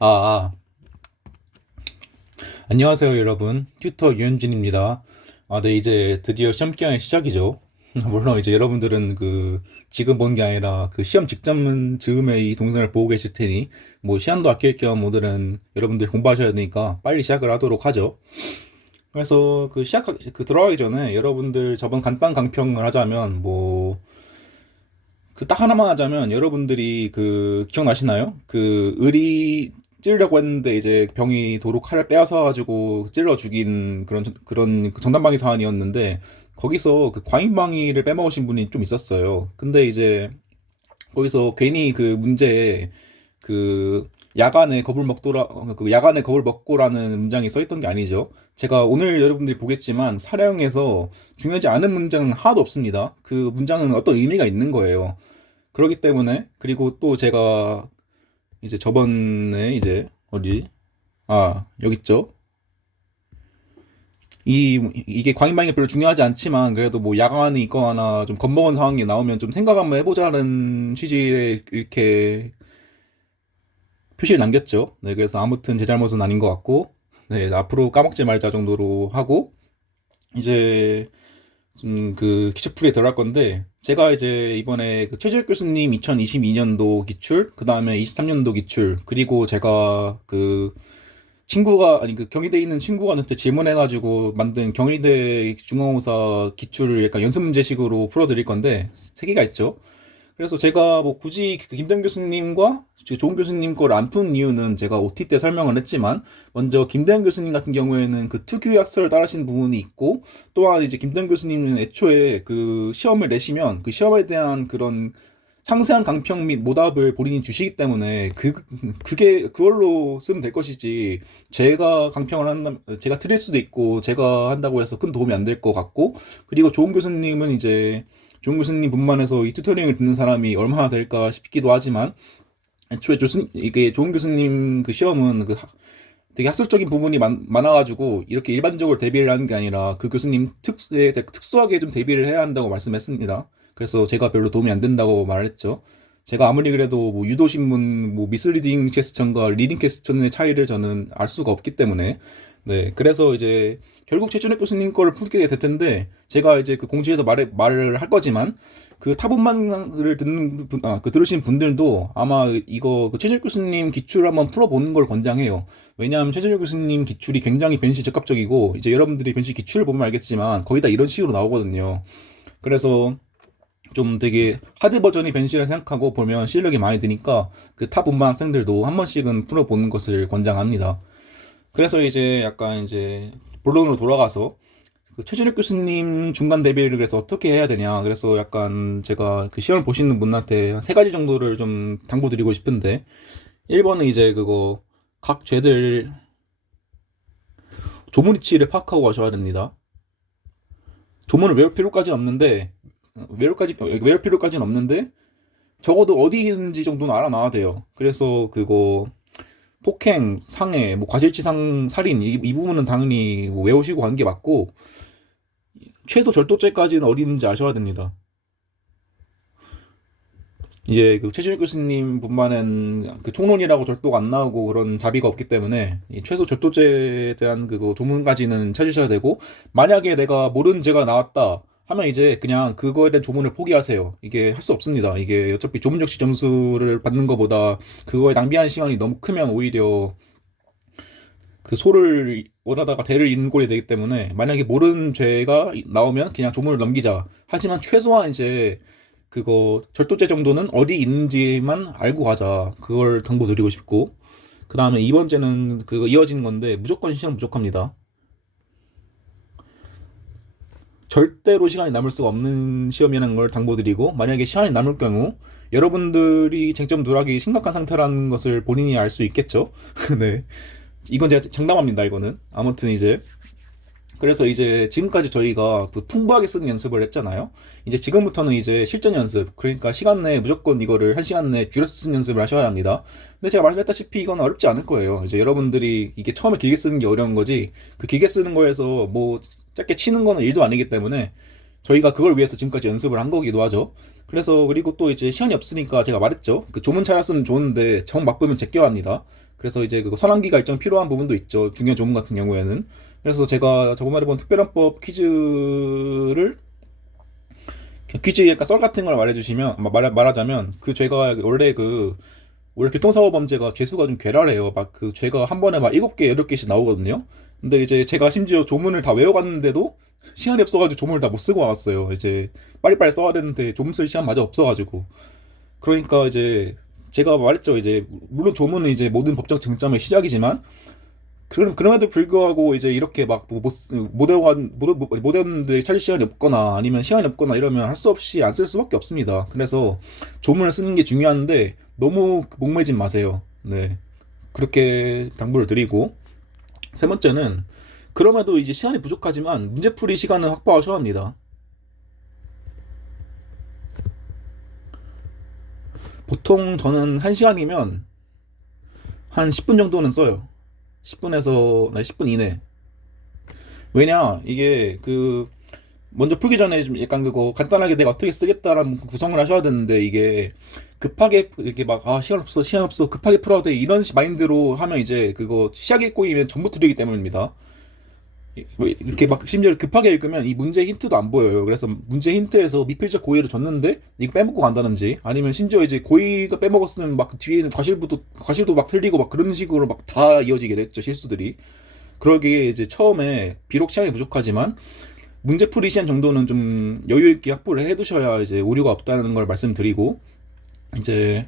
아, 아. 안녕하세요, 여러분. 튜터 유현진입니다. 네, 이제 드디어 시험 기간이 시작이죠. 물론 이제 여러분들은 지금 본 게 아니라 시험 직전 즈음에 이 동영상을 보고 계실 테니, 뭐, 시간도 아낄 겸 오늘은 여러분들 공부하셔야 되니까 빨리 시작을 하도록 하죠. 그래서 들어가기 전에 여러분들 저번 간단 강평을 하자면, 뭐, 딱 하나만 하자면 여러분들이 기억나시나요? 의리 찌르려고 했는데 이제 병이 도로 칼을 빼앗아 가지고 찔러 죽인 그런 정당방위 사안이었는데 거기서 과잉방위를 빼먹으신 분이 좀 있었어요. 근데 이제 거기서 괜히 문제에 그 야간에 겁을 먹고라는 문장이 써 있던 게 아니죠. 제가 오늘 여러분들이 보겠지만 사령에서 중요하지 않은 문장은 하나도 없습니다. 그 문장은 어떤 의미가 있는 거예요. 그렇기 때문에 그리고 또 제가 이제 저번에 이제 어디 여기 있죠. 이게 광인방이 별로 중요하지 않지만 그래도 뭐 야간에 있거나 좀 겁먹은 상황이 나오면 좀 생각 한번 해보자는 취지의 이렇게 표시를 남겼죠. 네, 그래서 아무튼 제 잘못은 아닌 것 같고, 네, 앞으로 까먹지 말자 정도로 하고 이제 좀 기출풀이에 들어갈 건데 제가 이제 이번에 최재혁 교수님 2022년도 기출, 그 다음에 23년도 기출, 그리고 제가 친구가 아니 경희대에 있는 친구가 저한테 질문해가지고 만든 경희대 중간고사 기출을 약간 연습 문제식으로 풀어드릴 건데 세 개가 있죠. 그래서 제가 뭐 굳이 김대현 교수님과 조은 교수님 걸 안 푼 이유는 제가 OT 때 설명을 했지만 먼저 김대현 교수님 같은 경우에는 특유 약설을 따르신 부분이 있고 또한 이제 김대현 교수님은 애초에 시험을 내시면 시험에 대한 그런 상세한 강평 및 모답을 본인이 주시기 때문에 그걸로 쓰면 될 것이지 제가 강평을 한다 제가 틀릴 수도 있고 제가 한다고 해서 큰 도움이 안 될 것 같고 그리고 조은 교수님은 이제 조은 교수님 분만 해서 이 튜토링을 듣는 사람이 얼마나 될까 싶기도 하지만 애초에 이게 조은 교수님 시험은 되게 학술적인 부분이 많아가지고 이렇게 일반적으로 대비를 하는 게 아니라 교수님 특수하게 좀 대비를 해야 한다고 말씀했습니다. 그래서 제가 별로 도움이 안 된다고 말했죠. 제가 아무리 그래도 뭐 유도신문 뭐 미스리딩 퀘스천과 리딩 퀘스천의 차이를 저는 알 수가 없기 때문에 네 그래서 이제 결국 최준혁 교수님 거를 풀게 될 텐데 제가 이제 공지에서 말을 할 거지만 타본만을 듣는 들으신 분들도 아마 이거 최준혁 교수님 기출을 한번 풀어보는 걸 권장해요. 왜냐하면 최준혁 교수님 기출이 굉장히 변시 적합적이고 이제 여러분들이 변시 기출을 보면 알겠지만 거의 다 이런 식으로 나오거든요. 그래서 좀 되게 하드 버전이 변시를 생각하고 보면 실력이 많이 드니까 타 본반 학생들도 한 번씩은 풀어보는 것을 권장합니다. 그래서 이제 약간 이제 본론으로 돌아가서 최준혁 교수님 중간 대비를 그래서 어떻게 해야 되냐. 그래서 약간 제가 시험을 보시는 분한테 한 세 가지 정도를 좀 당부드리고 싶은데 1번은 이제 각 죄들 조문 위치를 파악하고 가셔야 됩니다. 조문을 외울 필요까지는 없는데 외울 필요까지는 없는데 적어도 어디 있는지 정도는 알아놔야 돼요. 그래서 폭행, 상해, 뭐 과실치상, 살인 이 부분은 당연히 뭐 외우시고 가는 게 맞고 최소 절도죄까지는 어디 있는지 아셔야 됩니다. 이제 최준일 교수님 분만은 총론이라고 절도가 안 나오고 그런 자비가 없기 때문에 이 최소 절도죄에 대한 조문까지는 찾으셔야 되고 만약에 내가 모르는 죄가 나왔다 하면 이제 그냥 그거에 대한 조문을 포기하세요. 이게 할 수 없습니다. 이게 어차피 조문 적시 점수를 받는 것보다 그거에 낭비한 시간이 너무 크면 오히려 소를 원하다가 대를 잃는 꼴이 되기 때문에 만약에 모르는 죄가 나오면 그냥 조문을 넘기자. 하지만 최소한 이제 절도죄 정도는 어디 있는지만 알고 가자. 그걸 당부드리고 싶고 그 다음에 이번째는 이어지는 건데 무조건 시간 부족합니다. 절대로 시간이 남을 수가 없는 시험이라는 걸 당부드리고 만약에 시간이 남을 경우 여러분들이 쟁점 누락이 심각한 상태라는 것을 본인이 알 수 있겠죠. 네, 이건 제가 장담합니다. 이거는 아무튼 이제 그래서 이제 지금까지 저희가 풍부하게 쓰는 연습을 했잖아요. 이제 지금부터는 이제 실전 연습, 그러니까 시간 내에 무조건 이거를 한 시간 내에 줄여서 쓰는 연습을 하셔야 합니다. 근데 제가 말씀했다시피 이건 어렵지 않을 거예요. 이제 여러분들이 이게 처음에 길게 쓰는 게 어려운 거지, 길게 쓰는 거에서 뭐 짧게 치는 거는 일도 아니기 때문에 저희가 그걸 위해서 지금까지 연습을 한 거기도 하죠. 그래서 그리고 또 이제 시간이 없으니까 제가 말했죠. 그 조문 찾았으면 좋은데 정 바쁘면 제껴야 합니다. 그래서 이제 그거 선환기가 일정 필요한 부분도 있죠. 중요한 조문 같은 경우에는. 그래서 제가 저번에 본 특별한법 퀴즈를 퀴즈 약간 썰 같은 걸 말해주시면 말하자면 그 죄가 원래 교통사고 범죄가 죄수가 좀 괴랄해요. 막 그 죄가 한 번에 막 7개, 8개씩 나오거든요. 근데 이제 제가 심지어 조문을 다 외워갔는데도 시간이 없어가지고 조문을 다 못 쓰고 왔어요. 이제 빨리빨리 써야 되는데 조문 쓸 시간마저 없어가지고. 그러니까 이제 제가 말했죠. 이제 물론 조문은 이제 모든 법적 쟁점의 시작이지만 그럼에도 불구하고 이제 이렇게 못 외웠는데 찾을 시간이 없거나 아니면 시간이 없거나 이러면 할 수 없이 안 쓸 수밖에 없습니다. 그래서 조문을 쓰는 게 중요한데 너무 목매진 마세요. 네. 그렇게 당부를 드리고 세 번째는 그럼에도 이제 시간이 부족하지만 문제풀이 시간을 확보하셔야 합니다. 보통 저는 1시간이면 한 10분 정도는 써요. 10분 이내. 왜냐, 이게 먼저 풀기 전에 좀 약간 그거 간단하게 내가 어떻게 쓰겠다라는 구성을 하셔야 되는데 이게 급하게 이렇게 막, 시간 없어, 급하게 풀어야 돼. 이런 마인드로 하면 이제 그거 시작에 꼬이면 전부 틀리기 때문입니다. 이렇게 막 심지어 급하게 읽으면 이 문제 힌트도 안 보여요. 그래서 문제 힌트에서 미필적 고의를 줬는데 이거 빼먹고 간다든지 아니면 심지어 이제 고의가 빼먹었으면 막 뒤에는 과실도 막 틀리고 막 그런 식으로 막 다 이어지게 됐죠, 실수들이. 그러기에 이제 처음에 비록 시간이 부족하지만 문제풀이 시간 정도는 좀 여유 있게 확보를 해두셔야 이제 오류가 없다는 걸 말씀드리고 이제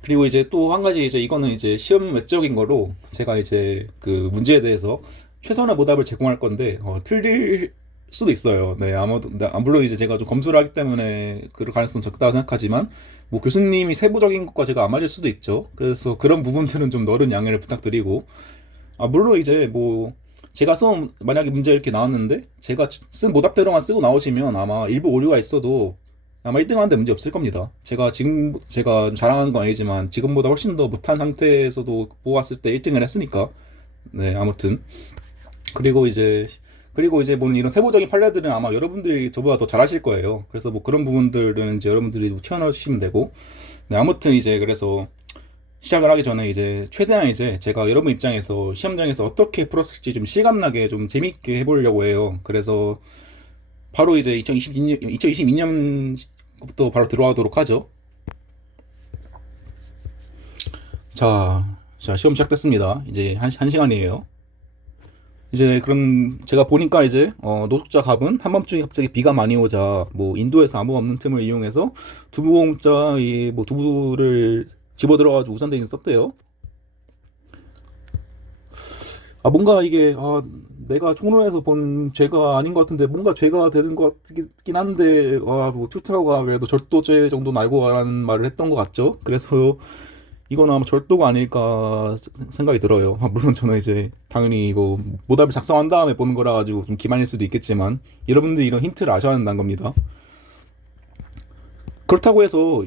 그리고 이제 또 한 가지 이제 이거는 이제 시험 외적인 거로 제가 이제 그 문제에 대해서 최선의 보답을 제공할 건데 틀릴 수도 있어요. 네, 아마도 물론 이제 제가 좀 검수를 하기 때문에 그럴 가능성 적다고 생각하지만 뭐 교수님이 세부적인 것과 제가 안 맞을 수도 있죠. 그래서 그런 부분들은 좀 너른 양해를 부탁드리고 물론 이제 뭐 제가 쓴 만약에 문제 이렇게 나왔는데 제가 쓴 모답대로만 쓰고 나오시면 아마 일부 오류가 있어도 아마 1등 하는데 문제 없을 겁니다. 제가 자랑하는 건 아니지만 지금보다 훨씬 더 못한 상태에서도 보고 왔을 때 1등을 했으니까. 네, 아무튼 그리고 이제 뭐 이런 세부적인 판례들은 아마 여러분들이 저보다 더 잘하실 거예요. 그래서 뭐 그런 부분들은 이제 여러분들이 뭐 튀어나오시면 되고. 네, 아무튼 이제 그래서 시작을 하기 전에 이제 최대한 이제 제가 여러분 입장에서 시험장에서 어떻게 풀었을지 좀 실감나게 좀 재밌게 해보려고 해요. 그래서 바로 이제 2022년부터 바로 들어가도록 하죠. 자, 시험 시작됐습니다. 이제 한 시간이에요. 이제 그럼 제가 보니까 이제 노숙자 갑은 한밤중에 갑자기 비가 많이 오자 뭐 인도에서 아무 없는 틈을 이용해서 두부공짜 이뭐 두부를 집어 들어가지고 우산 대신 썼대요. 뭔가 이게 내가 총론에서 본 죄가 아닌 것 같은데 뭔가 죄가 되는 것 같긴 한데 뭐 투트라가 그래도 절도죄 정도는 알고 가라는 말을 했던 것 같죠. 그래서 이건 아마 절도가 아닐까 생각이 들어요. 물론 저는 이제 당연히 이거 모답을 작성한 다음에 보는 거라 가지고 좀 기만일 수도 있겠지만 여러분들이 이런 힌트를 아셔야 한다는 겁니다. 그렇다고 해서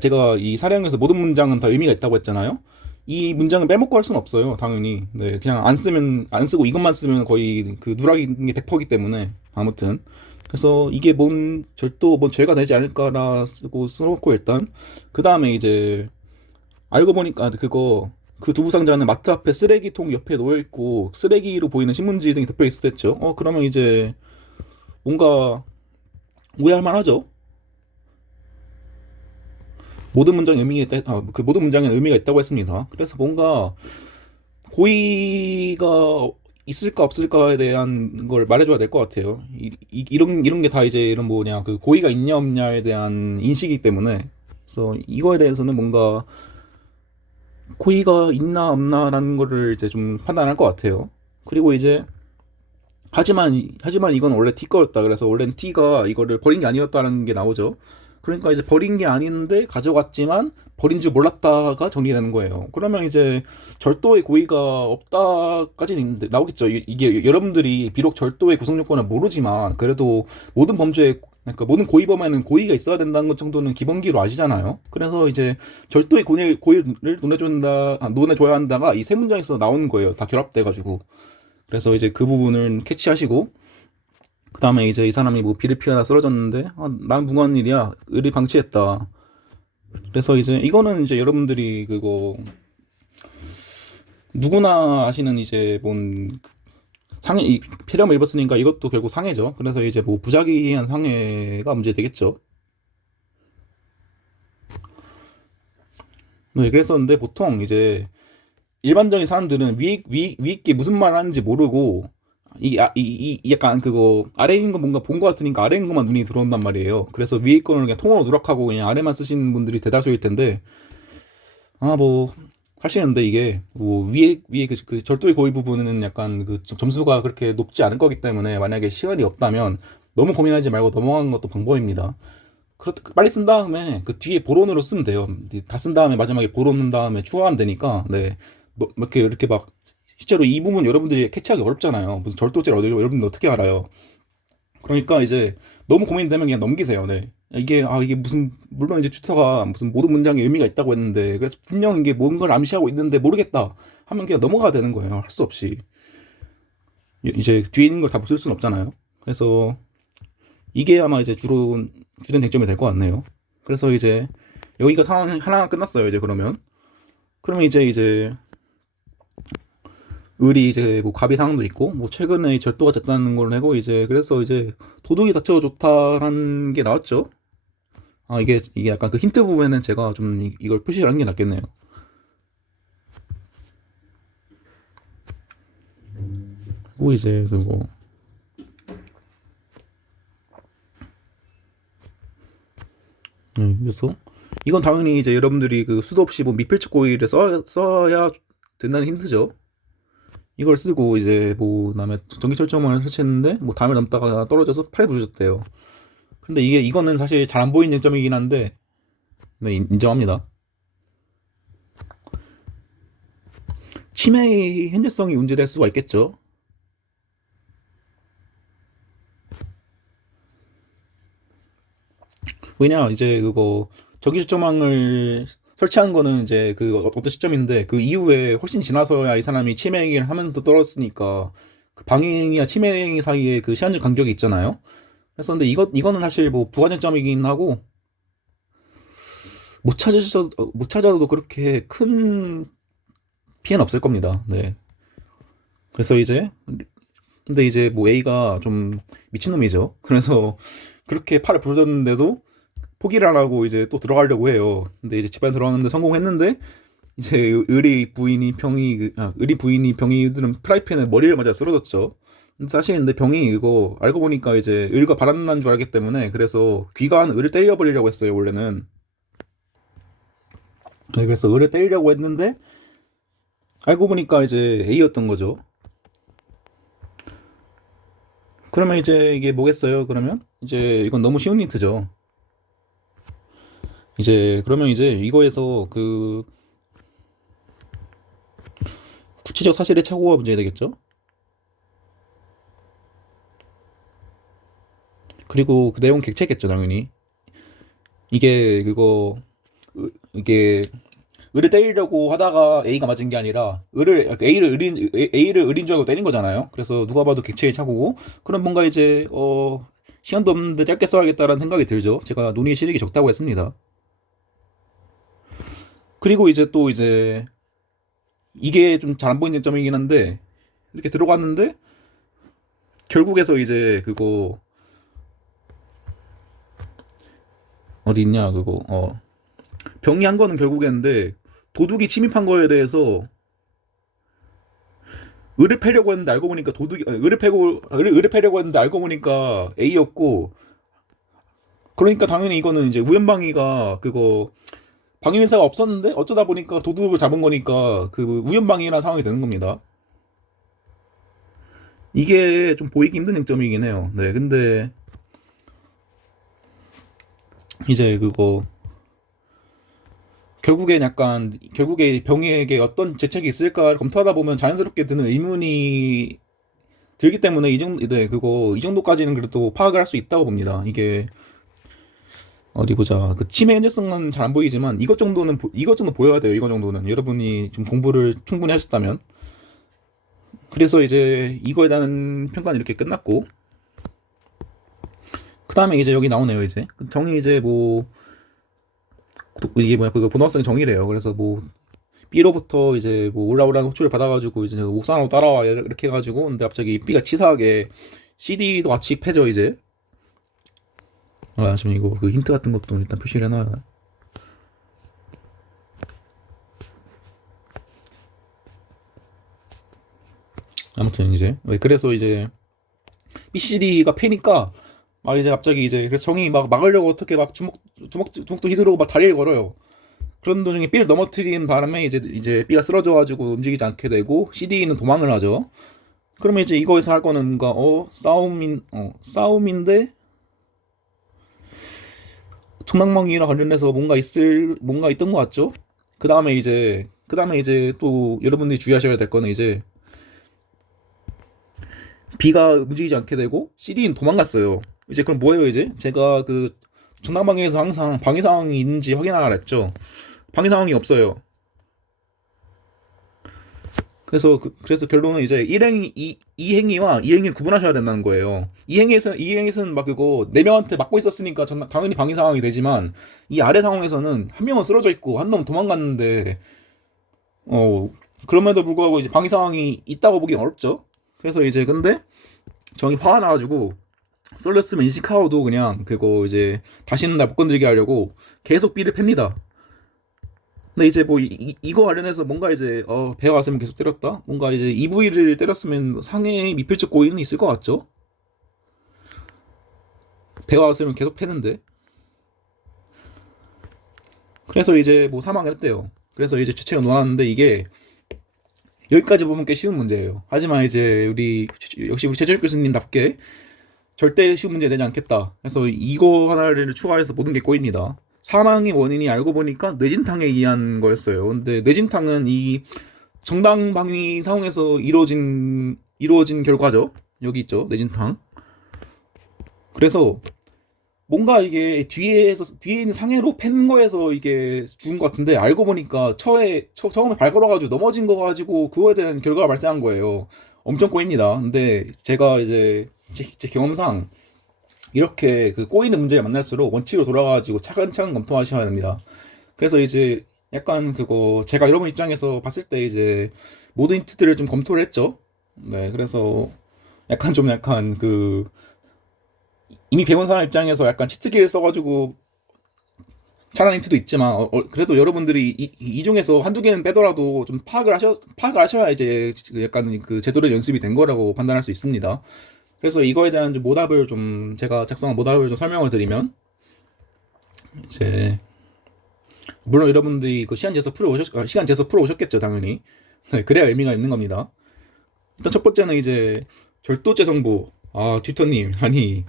제가 이 사령에서 모든 문장은 다 의미가 있다고 했잖아요. 이 문장은 빼먹고 할 수는 없어요. 당연히. 네, 그냥 안 쓰고 이것만 쓰면 거의 그 누락인 게 100%이기 때문에 아무튼 그래서 이게 뭔 죄가 되지 않을까라 쓰고 써놓고 일단 그 다음에 이제 알고 보니까 그 두부 상자는 마트 앞에 쓰레기통 옆에 놓여 있고 쓰레기로 보이는 신문지 등이 덮여 있을 때죠. 그러면 이제 뭔가 오해할 만하죠. 모든 문장에는 의미가 있다고 했습니다. 그래서 뭔가 고의가 있을까 없을까에 대한 걸 말해줘야 될 것 같아요. 이런 게 다 이제 이런 뭐냐 그 고의가 있냐 없냐에 대한 인식이기 때문에 그래서 이거에 대해서는 뭔가 고의가 있나 없나라는 거를 이제 좀 판단할 것 같아요. 그리고 이제 하지만 이건 원래 T 거였다. 그래서 원래는 T가 이거를 버린 게 아니었다는 게 나오죠. 그러니까 이제 버린 게 아닌데 가져갔지만 버린 줄 몰랐다가 정리되는 거예요. 그러면 이제 절도의 고의가 없다까지는 나오겠죠. 이게 여러분들이 비록 절도의 구성 요건을 모르지만 그래도 그러니까 모든 고의범에는 고의가 있어야 된다는 것 정도는 기본기로 아시잖아요. 그래서 이제 절도의 고의를 논해줘야 한다가 이 세 문장에서 나오는 거예요. 다 결합돼가지고. 그래서 이제 그 부분을 캐치하시고 그 다음에 이제 이 사람이 뭐 비를 피하다 쓰러졌는데, 난 무고한 일이야. 의리 방치했다. 그래서 이제 이거는 이제 여러분들이 그거 누구나 아시는 이제 뭔 상해, 피해를 입었으니까 이것도 결국 상해죠. 그래서 이제 뭐 부작위한 상해가 문제 되겠죠. 네, 그랬었는데 보통 이제 일반적인 사람들은 위에 게 무슨 말 하는지 모르고 이 약간 그거 아래 있는 거 뭔가 본 거 같으니까 아래 있는 것만 눈이 들어온단 말이에요. 그래서 위에 거는 그냥 통으로 누락하고 그냥 아래만 쓰시는 분들이 대다수일 텐데 뭐 하시는데 이게 뭐 위에 그 절도의 고의 부분은 약간 그 점수가 그렇게 높지 않을 거기 때문에 만약에 시간이 없다면 너무 고민하지 말고 넘어가는 것도 방법입니다. 빨리 쓴 다음에 그 뒤에 보론으로 쓰면 돼요. 다 쓴 다음에 마지막에 보론 넣은 다음에 추가하면 되니까 네. 이렇게 막 실제로 이 부분 여러분들이 캐치하기 어렵잖아요. 무슨 절도죄를 여러분들 어떻게 알아요? 그러니까 이제 너무 고민되면 그냥 넘기세요. 네. 이게 무슨 물론 이제 튜터가 무슨 모든 문장에 의미가 있다고 했는데 그래서 분명 이게 뭔가를 암시하고 있는데 모르겠다 하면 그냥 넘어가야 되는 거예요. 할 수 없이 이제 뒤에 있는 걸 다 쓸 수는 없잖아요. 그래서 이게 아마 이제 주로 주된 쟁점이 될 것 같네요. 그래서 이제 여기가 상황 하나 끝났어요. 이제 그러면 이제 을이 이제 뭐 갑의 상황도 있고 뭐 최근에 절도가 됐다는 걸 내고 이제 그래서 이제 도둑이 다쳐 좋다라는 게 나왔죠. 이게 약간 그 힌트 부분에는 제가 좀 이걸 표시를 하는 게 낫겠네요. 그리고 이제 그거 그래서 이건 당연히 이제 여러분들이 그 수도 없이 뭐 미필적 고의를 써야 된다는 힌트죠. 이걸 쓰고 이제 뭐 남의 전기 철조망을 설치했는데 뭐 담을 넘다가 떨어져서 팔이 부러졌대요. 근데 이거는 사실 잘 안 보이는 점이긴 한데 네, 인정합니다. 치매의 현재성이 문제될 수가 있겠죠. 왜냐 이제 그거 전기 철조망을 설치한 거는 이제 그 어떤 시점인데 그 이후에 훨씬 지나서야 이 사람이 치매 행위를 하면서 떨어졌으니까 그 방해행위와 치매 행위 사이에 그 시한적 간격이 있잖아요. 그래서 근데 이거는 사실 뭐 부가점이긴 하고 못 찾아도 그렇게 큰 피해는 없을 겁니다. 네. 그래서 이제 근데 이제 뭐 A가 좀 미친놈이죠. 그래서 그렇게 팔을 부러졌는데도 포기를 안 하고 이제 또 들어가려고 해요. 근데 이제 집안에 들어갔는데 성공했는데 이제 의리 부인이 병이 드는 프라이팬에 머리를 맞아 쓰러졌죠. 사실 근데 병이 이거 알고 보니까 이제 을과 바람난 줄 알기 때문에 그래서 귀가한 을을 때려버리려고 했어요 원래는. 네, 그래서 을을 때리려고 했는데 알고 보니까 이제 A였던 거죠. 그러면 이제 이게 뭐겠어요? 그러면 이제 이건 너무 쉬운 힌트죠. 이제 그러면 이제 이거에서 그 구체적 사실의 착오가 문제가 되겠죠. 그리고 그 내용 객체겠죠 당연히. 이게 그거 이게 을을 때리려고 하다가 A가 맞은 게 아니라 A를 을인 줄 알고 때린 거잖아요. 그래서 누가 봐도 객체의 착오고 그럼 뭔가 이제 시간도 없는데 짧게 써야겠다라는 생각이 들죠. 제가 논의 실력이 적다고 했습니다. 그리고 이제 또 이제 이게 좀 잘 안 보이는 점이긴 한데 이렇게 들어갔는데 결국에서 이제 그거 어디 있냐 그거 병이 한 거는 결국에는데 도둑이 침입한 거에 대해서 을을 패려고 했는데 알고 보니까 을을 패려고 했는데 알고 보니까 A였고 그러니까 당연히 이거는 이제 우연방위가 그거 방위회사가 없었는데 어쩌다 보니까 도둑을 잡은 거니까 그 우연방위라는 상황이 되는 겁니다. 이게 좀 보이기 힘든 쟁점이긴 해요. 네, 근데 이제 그거 결국에 병에게 어떤 재책이 있을까를 검토하다 보면 자연스럽게 드는 의문이 들기 때문에 이 정도까지는 그래도 파악을 할 수 있다고 봅니다. 이게 어디 보자. 그 치매 현재성은 잘 안 보이지만 이것 정도 보여야 돼요. 이거 정도는 여러분이 좀 공부를 충분히 하셨다면. 그래서 이제 이거에 대한 평가는 이렇게 끝났고 그 다음에 이제 여기 나오네요. 이제 정의 이제 뭐 이게 뭐야 그 고등학생 정의래요. 그래서 뭐 B로부터 이제 뭐 올라오라는 호출을 받아가지고 이제 옥상으로 따라와 이렇게 해가지고 근데 갑자기 B가 치사하게 CD도 같이 패죠 이제. 아 지금 이거 그 힌트 같은 것도 일단 표시를 해놔요. 아무튼 이제 그래서 이제 BCD가 패니까 막 이제 갑자기 이제 그래서 정이 막 막으려고 어떻게 막 주먹도 휘두르고 막 다리를 걸어요. 그런 도중에 B를 넘어뜨린 바람에 이제 B가 쓰러져가지고 움직이지 않게 되고 CD는 도망을 하죠. 그러면 이제 이거에서 할 거는 뭔가 싸움인데 총낭망이랑 관련해서 뭔가 있던 것 같죠. 그 다음에 이제 또 여러분들이 주의하셔야 될 거는 이제 B가 움직이지 않게 되고 CD는 도망갔어요. 이제 그럼 뭐예요 이제? 제가 그 전화방에서 항상 방해 상황이 있는지 확인하라 했죠. 방해 상황이 없어요. 그래서 결론은 이제 2행위와 2행위를 구분하셔야 된다는 거예요. 2행위에서는 막 그거 4명한테 맞고 있었으니까 당연히 방해 상황이 되지만 이 아래 상황에서는 한 명은 쓰러져 있고 한 놈은 도망갔는데 그럼에도 불구하고 이제 방해 상황이 있다고 보기 어렵죠. 그래서 이제 근데 정이 화가 나가지고 솔렸으면 인식하고도 그냥 그거 이제 다시는 날 못 건들게 하려고 계속 B를 팹니다. 근데 이제 뭐 이거 관련해서 뭔가 이제 배가 왔으면 계속 때렸다. 뭔가 이제 EV를 때렸으면 상해 미필적 고의는 있을 것 같죠. 배가 왔으면 계속 패는데. 그래서 이제 뭐 사망을 했대요. 그래서 이제 죄책을 논하는데 이게 여기까지 보면 꽤 쉬운 문제예요. 하지만 이제 역시 우리 최준혁 교수님답게 절대 쉬운 문제 되지 않겠다. 그래서 이거 하나를 추가해서 모든 게 꼬입니다. 사망의 원인이 알고 보니까 뇌진탕에 의한 거였어요. 근데 뇌진탕은 이 정당 방위 상황에서 이루어진 결과죠. 여기 있죠, 뇌진탕. 그래서 뭔가 이게 뒤에 있는 상해로 팬 거에서 이게 죽은 것 같은데 알고 보니까 처음에 발 걸어가지고 넘어진 거 가지고 그거에 대한 결과가 발생한 거예요. 엄청 꼬입니다. 근데 제가 이제 제 경험상 이렇게 그 꼬이는 문제를 만날수록 원칙으로 돌아가가지고 차근차근 검토하셔야 됩니다. 그래서 이제 약간 그거 제가 여러분 입장에서 봤을 때 이제 모든 힌트들을 좀 검토를 했죠. 네, 그래서 약간 그 이미 배운 사람 입장에서 약간 치트키를 써가지고 잘한 힌트도 있지만 그래도 여러분들이 이 중에서 한두 개는 빼더라도 좀 파악을 하셔야 이제 약간 그 제대로 연습이 된 거라고 판단할 수 있습니다. 그래서 이거에 대한 좀 제가 작성한 모답을 좀 설명을 드리면 이제 물론 여러분들이 그 시간 재서 풀어 오셨겠죠, 당연히. 네, 그래야 의미가 있는 겁니다. 일단 첫 번째는 이제 절도죄 성부. 아, 튜터님, 아니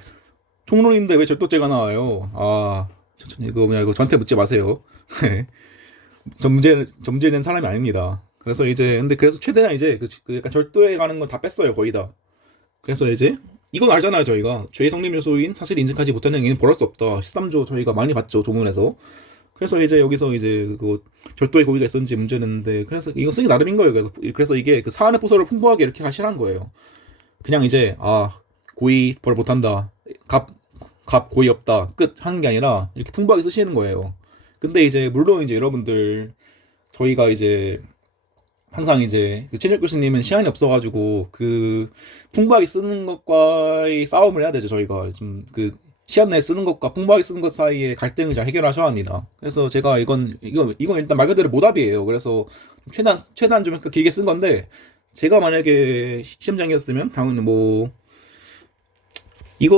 총론인데 왜 절도죄가 나와요? 아, 이거 저한테 묻지 마세요. 네. 점제된 사람이 아닙니다. 그래서 이제 근데 그래서 최대한 이제 그 약간 절도에 가는 건 다 뺐어요, 거의 다. 그래서 이제 이건 알잖아요, 저희가 죄의 성립 요소인 사실 인증하지 못한 행위는 벌할 수 없다. 13조 저희가 많이 봤죠, 조문에서. 그래서 이제 여기서 이제 그 절도의 고의가 있었는지 문제는데 그래서 이거 쓰기 나름인 거예요. 그래서 이게 그 사안의 포서를 풍부하게 이렇게 하시란 거예요. 그냥 이제 고의 벌 못한다, 갑 고의 없다 끝 하는 게 아니라 이렇게 풍부하게 쓰시는 거예요. 근데 이제 물론 이제 여러분들 저희가 이제 항상 이제 그 최재 교수님은 시간이 없어가지고 그 풍부하게 쓰는 것과의 싸움을 해야 되죠. 저희가 좀 그 시간 내에 쓰는 것과 풍부하게 쓰는 것 사이에 갈등을 잘 해결하셔야 합니다. 그래서 제가 이건 일단 말 그대로 모답이에요. 그래서 최대한 좀 길게 쓴 건데 제가 만약에 시험장이었으면 당연히 뭐 이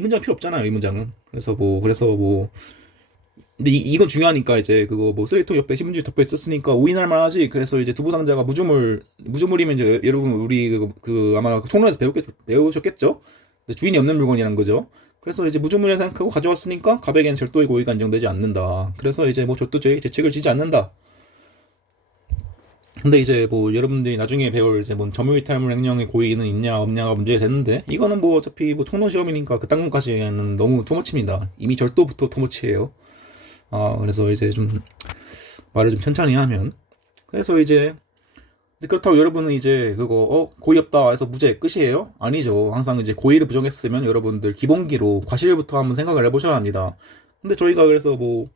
문장 필요 없잖아요. 이 문장은 그래서 뭐 근데 이건 중요하니까 이제 그거 뭐 쓰레기통 옆에 신문지 덮여 있었으니까 오인할 만하지. 그래서 이제 두부 상자가 무주물이면 이제 여러분 우리 아마 총론에서 배우셨겠죠. 근데 주인이 없는 물건이란 거죠. 그래서 이제 무주물이라 생각하고 가져왔으니까 갑에게는 절도의 고의가 인정되지 않는다. 그래서 이제 뭐 절도죄의 죄책을 지지 않는다. 근데 이제 뭐 여러분들이 나중에 배울 이제 뭐 점유이탈물 횡령의 고의는 있냐 없냐가 문제가 되는데 이거는 뭐 어차피 뭐 총론 시험이니까 그딴 것까지는 너무 투머치입니다. 이미 절도부터 투머치예요. 그래서 이제 좀 말을 좀 천천히 하면 그래서 이제 근데 그렇다고 여러분은 이제 그거 고의 없다 해서 무죄 끝이에요? 아니죠. 항상 이제 고의를 부정했으면 여러분들 기본기로 과실부터 한번 생각을 해보셔야 합니다. 근데 저희가 그래서 뭐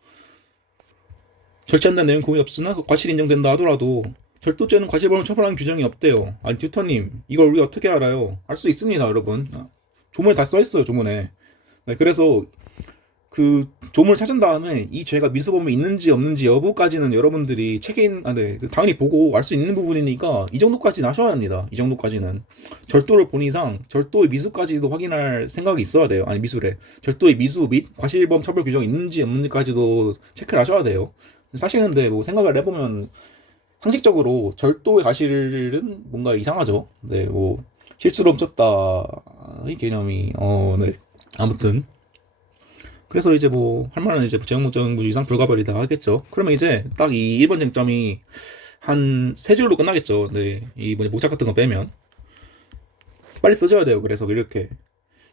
절제한다는 내용 고의 없으나 그 과실 인정된다 하더라도 절도죄는 과실범을 처벌하는 규정이 없대요. 아니 튜터님 이걸 우리가 어떻게 알아요? 알 수 있습니다, 여러분. 조문에 다 써있어요, 조문에. 네, 그래서 그 조문을 찾은 다음에 이 죄가 미수범이 있는지 없는지 여부까지는 여러분들이 네, 당연히 보고 알 수 있는 부분이니까 이 정도까지는 하셔야 합니다. 이 정도까지는 절도를 본 이상 절도의 미수까지도 확인할 생각이 있어야 돼요. 아니 미수래. 절도의 미수 및 과실범 처벌 규정이 있는지 없는지까지도 체크를 하셔야 돼요. 사실은 근데 뭐 생각을 해보면 상식적으로 절도의 과실은 뭔가 이상하죠. 네, 뭐 실수로 훔쳤다 이 개념이 네. 아무튼 그래서 이제 뭐 할 말은 이제 재형목적 무죄 이상 불가결이다 하겠죠. 그러면 이제 딱 이 1번 쟁점이 한 세 줄로 끝나겠죠. 네, 이 뭐냐 목작 같은 거 빼면 빨리 써줘야 돼요. 그래서 이렇게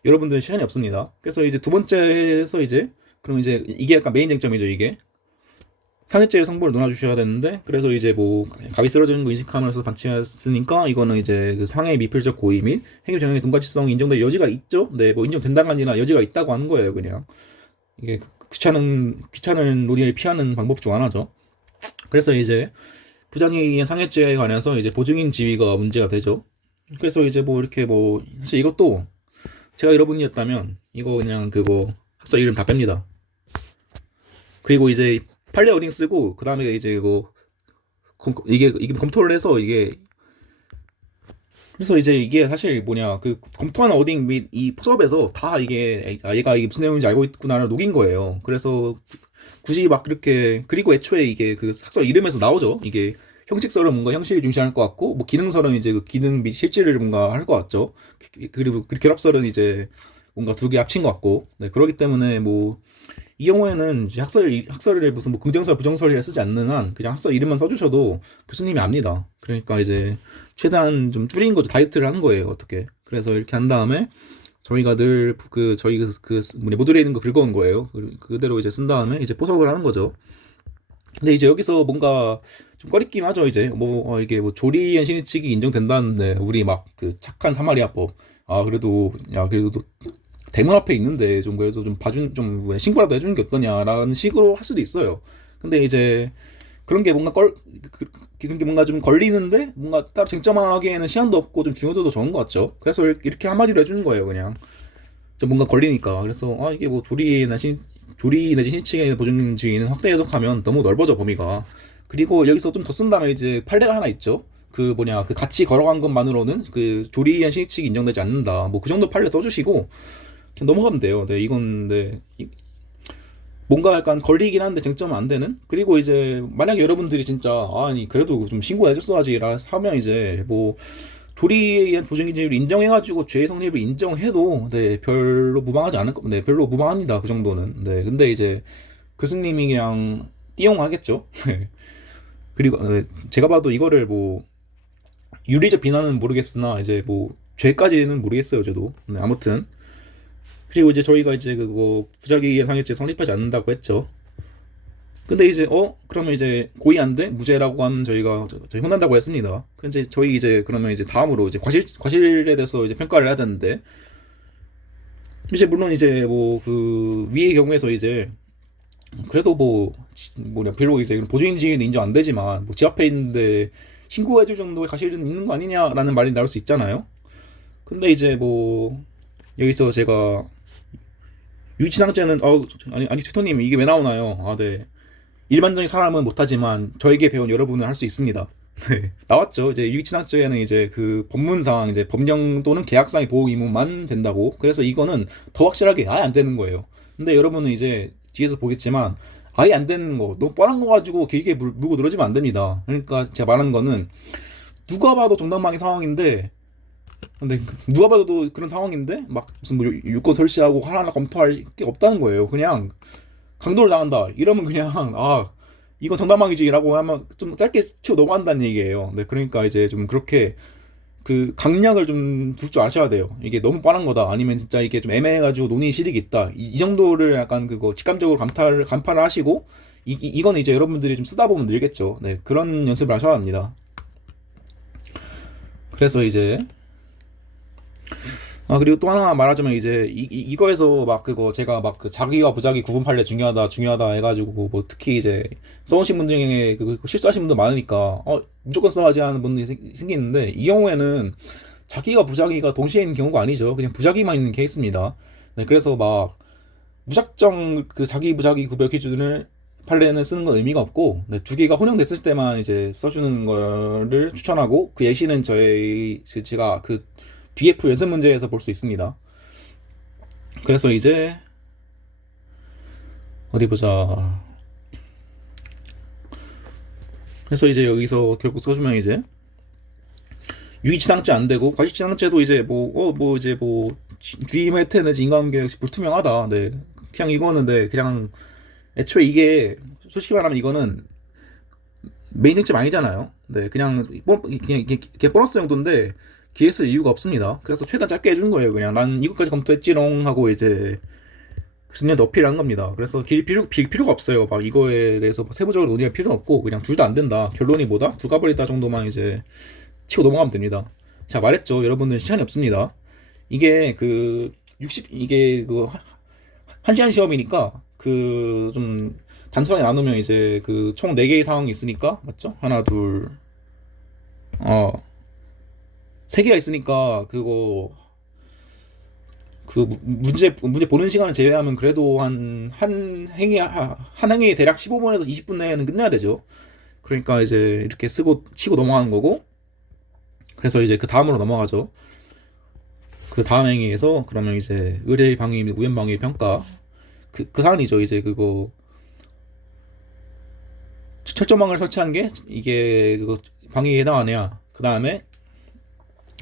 여러분들은 시간이 없습니다. 그래서 이제 두 번째에서 이제 그럼 이제 이게 약간 메인 쟁점이죠. 이게 상해죄의 성분을 논해주셔야 되는데 그래서 이제 뭐 갑이 쓰러지는 거 인식하면서 방치했으니까 이거는 이제 그 상해 미필적 고의 및 행위 정형의 동가치성이 인정될 여지가 있죠. 네, 뭐 인정된다가 아니라 여지가 있다고 하는 거예요. 그냥 이게 귀찮은 논의를 피하는 방법 중 하나죠. 그래서 이제 부장에 의한 상해죄에 관해서 이제 보증인 지위가 문제가 되죠. 그래서 이제 뭐 이렇게 뭐 사실 이것도 제가 여러분이었다면 이거 그냥 그거 학사 이름 다 뺍니다. 그리고 이제 판례 어딩 쓰고 그 다음에 이제 이거 이게 검토를 해서 이게 그래서 이제 이게 사실 뭐냐 그 검토한 어딩 및 이 수업에서 다 이게 얘가 이게 무슨 내용인지 알고 있구나를 녹인 거예요. 그래서 굳이 막 그렇게 그리고 애초에 이게 그 학설 이름에서 나오죠. 이게 형식설은 뭔가 형식을 중시할 것 같고 뭐 기능설은 이제 그 기능 및 실질을 뭔가 할 것 같죠. 그리고 결합설은 이제 뭔가 두 개 합친 것 같고 네 그렇기 때문에 뭐 이 경우에는 이제 학설을 무슨 뭐 긍정설 부정설이라 쓰지 않는 한 그냥 학설 이름만 써주셔도 교수님이 압니다. 그러니까 이제 최대한 좀 줄인 거죠. 다이어트를 하는 거예요. 어떻게. 그래서 이렇게 한 다음에 저희가 늘 저희 뭐냐 모듈에 있는 거 긁어온 거예요. 그대로 이제 쓴 다음에 이제 포석을 하는 거죠. 근데 이제 여기서 뭔가 좀 꺼리낌 하죠. 이제 뭐 이게 뭐 조리엔 신의칙이 인정된다는데 우리 막 그 착한 사마리아법 그래도 그래도 대문 앞에 있는데 좀 그래도 좀 봐준 좀 뭐야 신고라도 해주는 게 어떠냐라는 식으로 할 수도 있어요. 근데 이제 그런 게 뭔가 그런 게 뭔가 좀 걸리는데 뭔가 따로 쟁점하기에는 시간도 없고 좀 중요도도 적은 것 같죠. 그래서 이렇게 한마디로 해주는 거예요. 그냥 좀 뭔가 걸리니까. 그래서 이게 뭐 조리 내지 신칭의 보증지위는 확대 해석하면 너무 넓어져 범위가. 그리고 여기서 좀 더 쓴다면 이제 판례가 하나 있죠. 그 뭐냐 그 같이 걸어간 것만으로는 그 조리위한 신의칙이 인정되지 않는다. 뭐 그 정도 판례 써주시고 그냥 넘어가면 돼요. 네 이건 네 뭔가 약간 걸리긴 한데 쟁점은 안 되는. 그리고 이제 만약에 여러분들이 진짜 아니 그래도 좀 신고해줬어야지라 하면 이제 뭐 조리에 의한 보증기준을 인정해가지고 죄의 성립을 인정해도 네 별로 무방하지 않을 거. 네 별로 무방합니다. 그 정도는. 네 근데 이제 교수님이 그냥 띠용하겠죠. 그리고 제가 봐도 이거를 뭐 윤리적 비난은 모르겠으나 이제 뭐 죄까지는 모르겠어요. 저도. 네, 아무튼 그리고 이제 저희가 이제 그거 부작위의 상해죄 성립하지 않는다고 했죠. 근데 이제 그러면 이제 고의 안 돼? 무죄라고 하면 저희 혼난다고 했습니다. 근데 저희 이제 그러면 이제 다음으로 이제 과실에 대해서 이제 평가를 해야 되는데 이제 물론 이제 뭐 그 위의 경우에서 이제 그래도 뭐 뭐냐 별로 이제 보증인지위는 인정 안 되지만 뭐 집 앞에 있는데 신고해줄 정도의 과실은 있는 거 아니냐라는 말이 나올 수 있잖아요. 근데 이제 뭐 여기서 제가 유치상죄는 아니 튜터님 이게 왜 나오나요? 네 일반적인 사람은 못하지만 저에게 배운 여러분은 할 수 있습니다. 네 나왔죠. 이제 유치상죄는 이제 그 법문상 이제 법령 또는 계약상의 보호 의무만 된다고. 그래서 이거는 더 확실하게 아예 안 되는 거예요. 근데 여러분은 이제 뒤에서 보겠지만 아예 안 되는 거 너무 뻔한 거 가지고 길게 물고 늘어지면 안 됩니다. 그러니까 제가 말하는 거는 누가 봐도 정당방위 상황인데 근데 누가 봐도 그런 상황인데 막 무슨 뭐 유권 설치하고 하나하나 검토할 게 없다는 거예요. 그냥 강도를 당한다 이러면 그냥 이거 정당방위지라고 하면 좀 짧게 치고 넘어간다는 얘기예요. 네 그러니까 이제 좀 그렇게 그 강약을 좀 둘 줄 아셔야 돼요. 이게 너무 뻔한 거다 아니면 진짜 이게 좀 애매해가지고 논의 실익이 있다 이 정도를 약간 그거 직감적으로 간파를 하시고 이거는 이제 여러분들이 좀 쓰다 보면 늘겠죠. 네 그런 연습을 하셔야 합니다. 그래서 이제 그리고 또 하나 말하자면 이제 이거에서 막 그거 제가 막 그 자기와 부자기 구분 판례 중요하다 해가지고 뭐 특히 이제 써오신 분 중에 그 실수하신 분도 많으니까 무조건 써야지 하는 분들이 생기는데 이 경우에는 자기가 부자기가 동시에 있는 경우가 아니죠. 그냥 부자기만 있는 케이스입니다. 네, 그래서 막 무작정 그 자기 부자기 구별 기준을 판례는 쓰는 건 의미가 없고 네, 두 개가 혼용됐을 때만 이제 써주는 거를 추천하고 그 예시는 제가 그 DF 연습 문제에서 볼 수 있습니다. 그래서 이제 어디 보자. 그래서 이제 여기서 결국 써주면 이제 유의치상죄 안 되고 과실치상죄도 이제 뭐 이제 뭐 뒤임 혜태는 인간관계 역시 불투명하다. 네, 그냥 이거는 네 그냥 애초에 이게 솔직히 말하면 이거는 메인 쟁점 아니잖아요. 네, 그냥 그냥 보너스 정도인데 기획 쓸 이유가 없습니다. 그래서 최대한 짧게 해준 거예요. 그냥 난 이것까지 검토했지롱 하고 이제 교수님한테 어필한 겁니다. 그래서 길 필요가 없어요. 막 이거에 대해서 세부적으로 논의할 필요는 없고 그냥 둘 다 안 된다. 결론이 뭐다? 불가버리다 정도만 이제 치고 넘어가면 됩니다. 제가 말했죠. 여러분들 시간이 없습니다. 이게 그 이게 그 1시간 시험이니까 그 좀 단순하게 나누면 이제 그 총 4개의 상황이 있으니까 맞죠? 하나 둘 3개가 있으니까 그거 그 문제 보는 시간을 제외하면 그래도 한 행에 대략 15분에서 20분 내에는 끝내야 되죠. 그러니까 이제 이렇게 쓰고 치고 넘어가는 거고. 그래서 이제 그 다음으로 넘어가죠. 그 다음 행위에서 그러면 이제 의뢰의 방해 및 우연 방해 평가 그 사안이죠. 이제 그거 철조망을 설치한 게 이게 그거 방해에 해당하냐. 그 다음에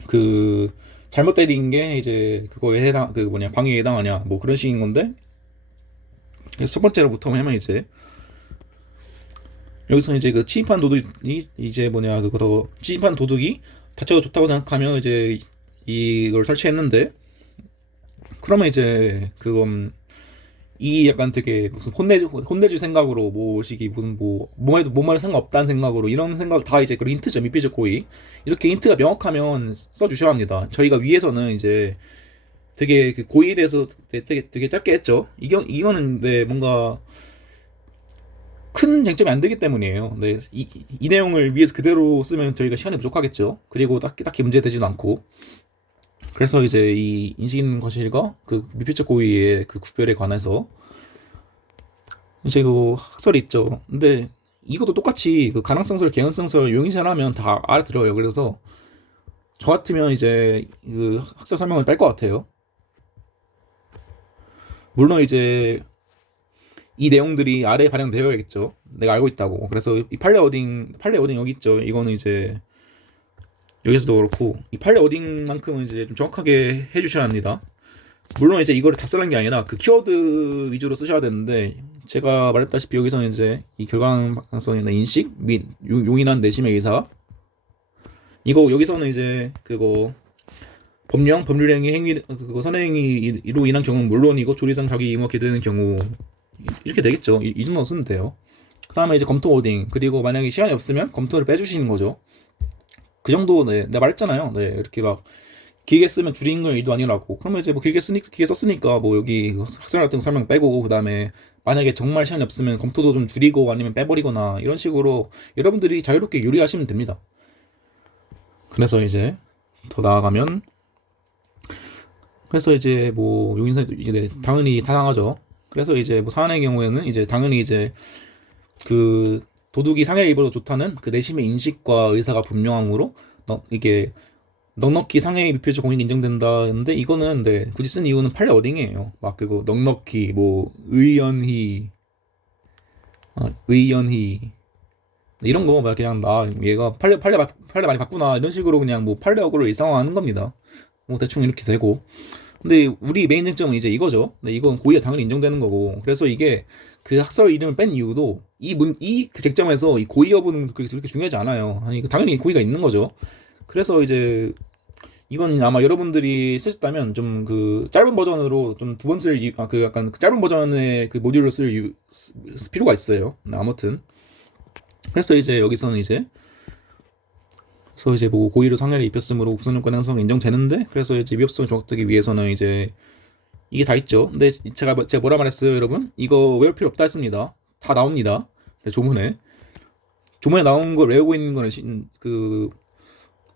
그 잘못 때린 게 이제 그거에 해당 그 뭐냐 방해에 해당하냐 뭐 그런 식인 건데 첫 번째로부터 하면 이제 여기서 이제 그 침입한 도둑이 이제 뭐냐 그거 더 침입한 도둑이 자체가 좋다고 생각하면 이제 이걸 설치했는데 그러면 이제 그건 이 약간 되게 무슨 혼내줄 생각으로 뭐식이 무슨 뭐말해도 상관없다는 생각으로 이런 생각 다 이제 그 힌트죠. 미필적 고의 이렇게 힌트가 명확하면 써주셔야 합니다. 저희가 위에서는 이제 되게 그 고의에 대해서 되게 짧게 했죠. 이거는 네 뭔가 큰 쟁점이 안 되기 때문이에요. 네, 이 내용을 위에서 그대로 쓰면 저희가 시간이 부족하겠죠. 그리고 딱히 문제 되지도 않고. 그래서 이제 이 인식인 거실과 그 미필적 고의의 그 구별에 관해서 이제 그 학설이 있죠. 근데 이것도 똑같이 그 가능성설, 개연성설 용의선하면 다 알아들어요. 그래서 저 같으면 이제 그 학설 설명을 뺄 것 같아요. 물론 이제 이 내용들이 아래에 반영되어야겠죠. 내가 알고 있다고. 그래서 이 판례 어딩 여기 있죠. 이거는 이제 여기서도 그렇고 이 판례 어딩만큼은 이제 좀 정확하게 해주셔야 합니다. 물론 이제 이거를 다 쓰는 게 아니라 그 키워드 위주로 쓰셔야 되는데 제가 말했다시피 여기서는 이제 이 결과방성이나 인식 및 용인한 내심의 의사 이거 여기서는 이제 그거 법률행위 행위 그거 선행위로 인한 경우는 물론이고 조리상 자기 의무가 되는 경우 이렇게 되겠죠. 이 정도 쓰면 돼요. 그 다음에 이제 검토 워딩 그리고 만약에 시간이 없으면 검토를 빼주시는 거죠. 그 정도 네, 내가 말했잖아요. 네, 이렇게 막 길게 쓰면 줄이는 건 일도 아니라고. 그러면 이제 뭐 길게 썼으니까 뭐 여기 학생 같은 거 설명 빼고 그 다음에 만약에 정말 시간이 없으면 검토도 좀 줄이고 아니면 빼버리거나 이런 식으로 여러분들이 자유롭게 요리하시면 됩니다. 그래서 이제 더 나아가면 그래서 이제 뭐 용인사 이제 당연히 타당하죠. 그래서 이제 뭐 사안의 경우에는 이제 당연히 이제 그 도둑이 상해를 입어도 좋다는 그 내심의 인식과 의사가 분명함으로 이게 넉넉히 상해의 미필적 공익이 인정된다는데 이거는 네, 굳이 쓴 이유는 판례 어딩이에요. 막 그거 넉넉히 뭐 의연히 이런 거 막 그냥 얘가 판례 많이 봤구나 이런 식으로 그냥 뭐 판례억으로 일상화하는 겁니다. 뭐 대충 이렇게 되고. 근데 우리 메인 쟁점은 이제 이거죠. 네, 이건 고의가 당연히 인정되는 거고. 그래서 이게 그 학설 이름을 뺀 이유도 그 쟁점에서 이 고의 여부는 그렇게 중요하지 않아요. 아니, 당연히 고의가 있는 거죠. 그래서 이제 이건 아마 여러분들이 쓰셨다면 좀 그 짧은 버전으로 좀 두 번 그 약간 그 짧은 버전의 그 모듈로 쓸 필요가 있어요. 아무튼 그래서 이제 여기서는 이제 그래서 이제 뭐 고의로 상해를 입혔으므로 우선효과 행사성은 인정되는데, 그래서 이제 위협성을 종합되기 위해서는 이제 이게 다 있죠. 근데 제가 뭐라 말했어요, 여러분? 이거 외울 필요 없다 했습니다. 다 나옵니다. 네, 조문에 나온 걸 외우고 있는 거는 그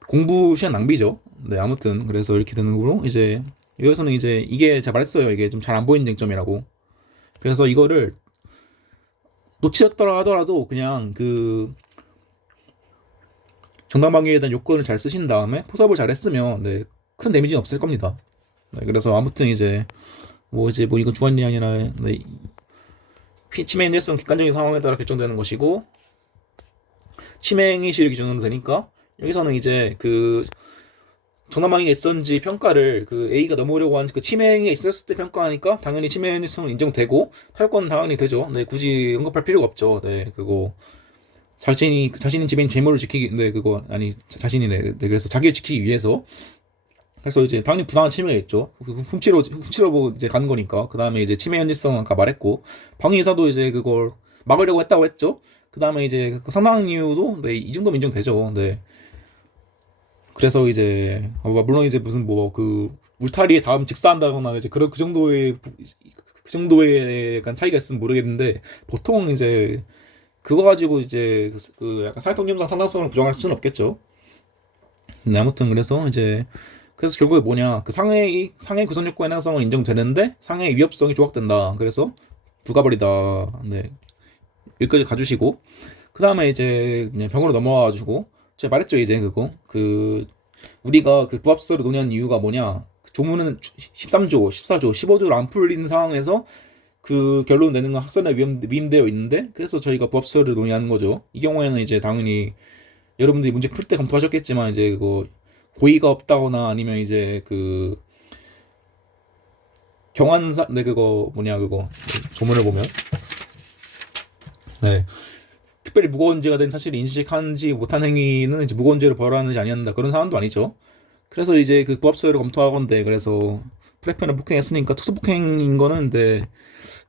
공부 시간 낭비죠. 네, 아무튼 그래서 이렇게 되는 거로 이제 여기서는 이제 이게 제가 말했어요. 이게 좀 잘 안 보이는 쟁점이라고. 그래서 이거를 놓치셨더라 하더라도 그냥 그 정당방위에 대한 요건을 잘 쓰신 다음에 포섭을 잘 했으면 네, 큰 데미지는 없을 겁니다. 네, 그래서 아무튼 이제 뭐 이건 주관이 아니라 네, 침해 인재성 객관적인 상황에 따라 결정되는 것이고, 침해 행위 시를 기준으로 되니까 여기서는 이제 그 정당방위가 있었는지 평가를 그 A가 넘으려고 한 그 침해 행위가 있었을 때 평가하니까 당연히 침해 행위성은 인정되고 타협권은 당연히 되죠. 네, 굳이 언급할 필요가 없죠. 네, 그거 자신이 지배인 재물을 지키기, 네, 그거 아니 자신이네. 네, 그래서 자기를 지키기 위해서. 그래서 이제 당연히 부당한 침해가 있죠. 훔치러 뭐 이제 가는 거니까. 그 다음에 이제 침해 현실성 아까 말했고, 방위사도 이제 그걸 막으려고 했다고 했죠. 그 다음에 이제 그 상당한 이유도 네, 이 정도면 인정되죠. 네. 그래서 이제 물론 이제 무슨 뭐 그 울타리에 다음 직사한다거나 이제 그런 그 정도의 약간 차이가 있으면 모르겠는데, 보통 이제 그거 가지고 이제 그 약간 사회통념상 상당성을 부정할 수는 없겠죠. 네, 아무튼 그래서 결국에 뭐냐, 그 상해 구성 요건의 해당성은 인정되는데 상해의 위협성이 조각된다. 그래서 부가버리다. 네, 여기까지 가주시고, 그 다음에 이제 그냥 병으로 넘어와가지고 제가 말했죠. 이제 그거 그 우리가 그 부합수서를 논의한 이유가 뭐냐, 그 조문은 13조, 14조, 15조를 안 풀린 상황에서 그 결론 내는 건 학설에 위임되어 있는데, 그래서 저희가 부합수서를 논의하는 거죠. 이 경우에는 이제 당연히 여러분들이 문제 풀 때 검토하셨겠지만 이제 그거 고의가 없다거나 아니면 이제 그 경환사, 네, 그거 뭐냐, 그거 조문을 보면 네, 특별히 무거운 죄가 된 사실을 인식하지 못한 행위는 이제 무거운 죄를 벌하는지 아니한다, 그런 사안도 아니죠. 그래서 이제 그 부합서를 검토하건데, 그래서 프레펜을 폭행했으니까 특수폭행인 거는 네,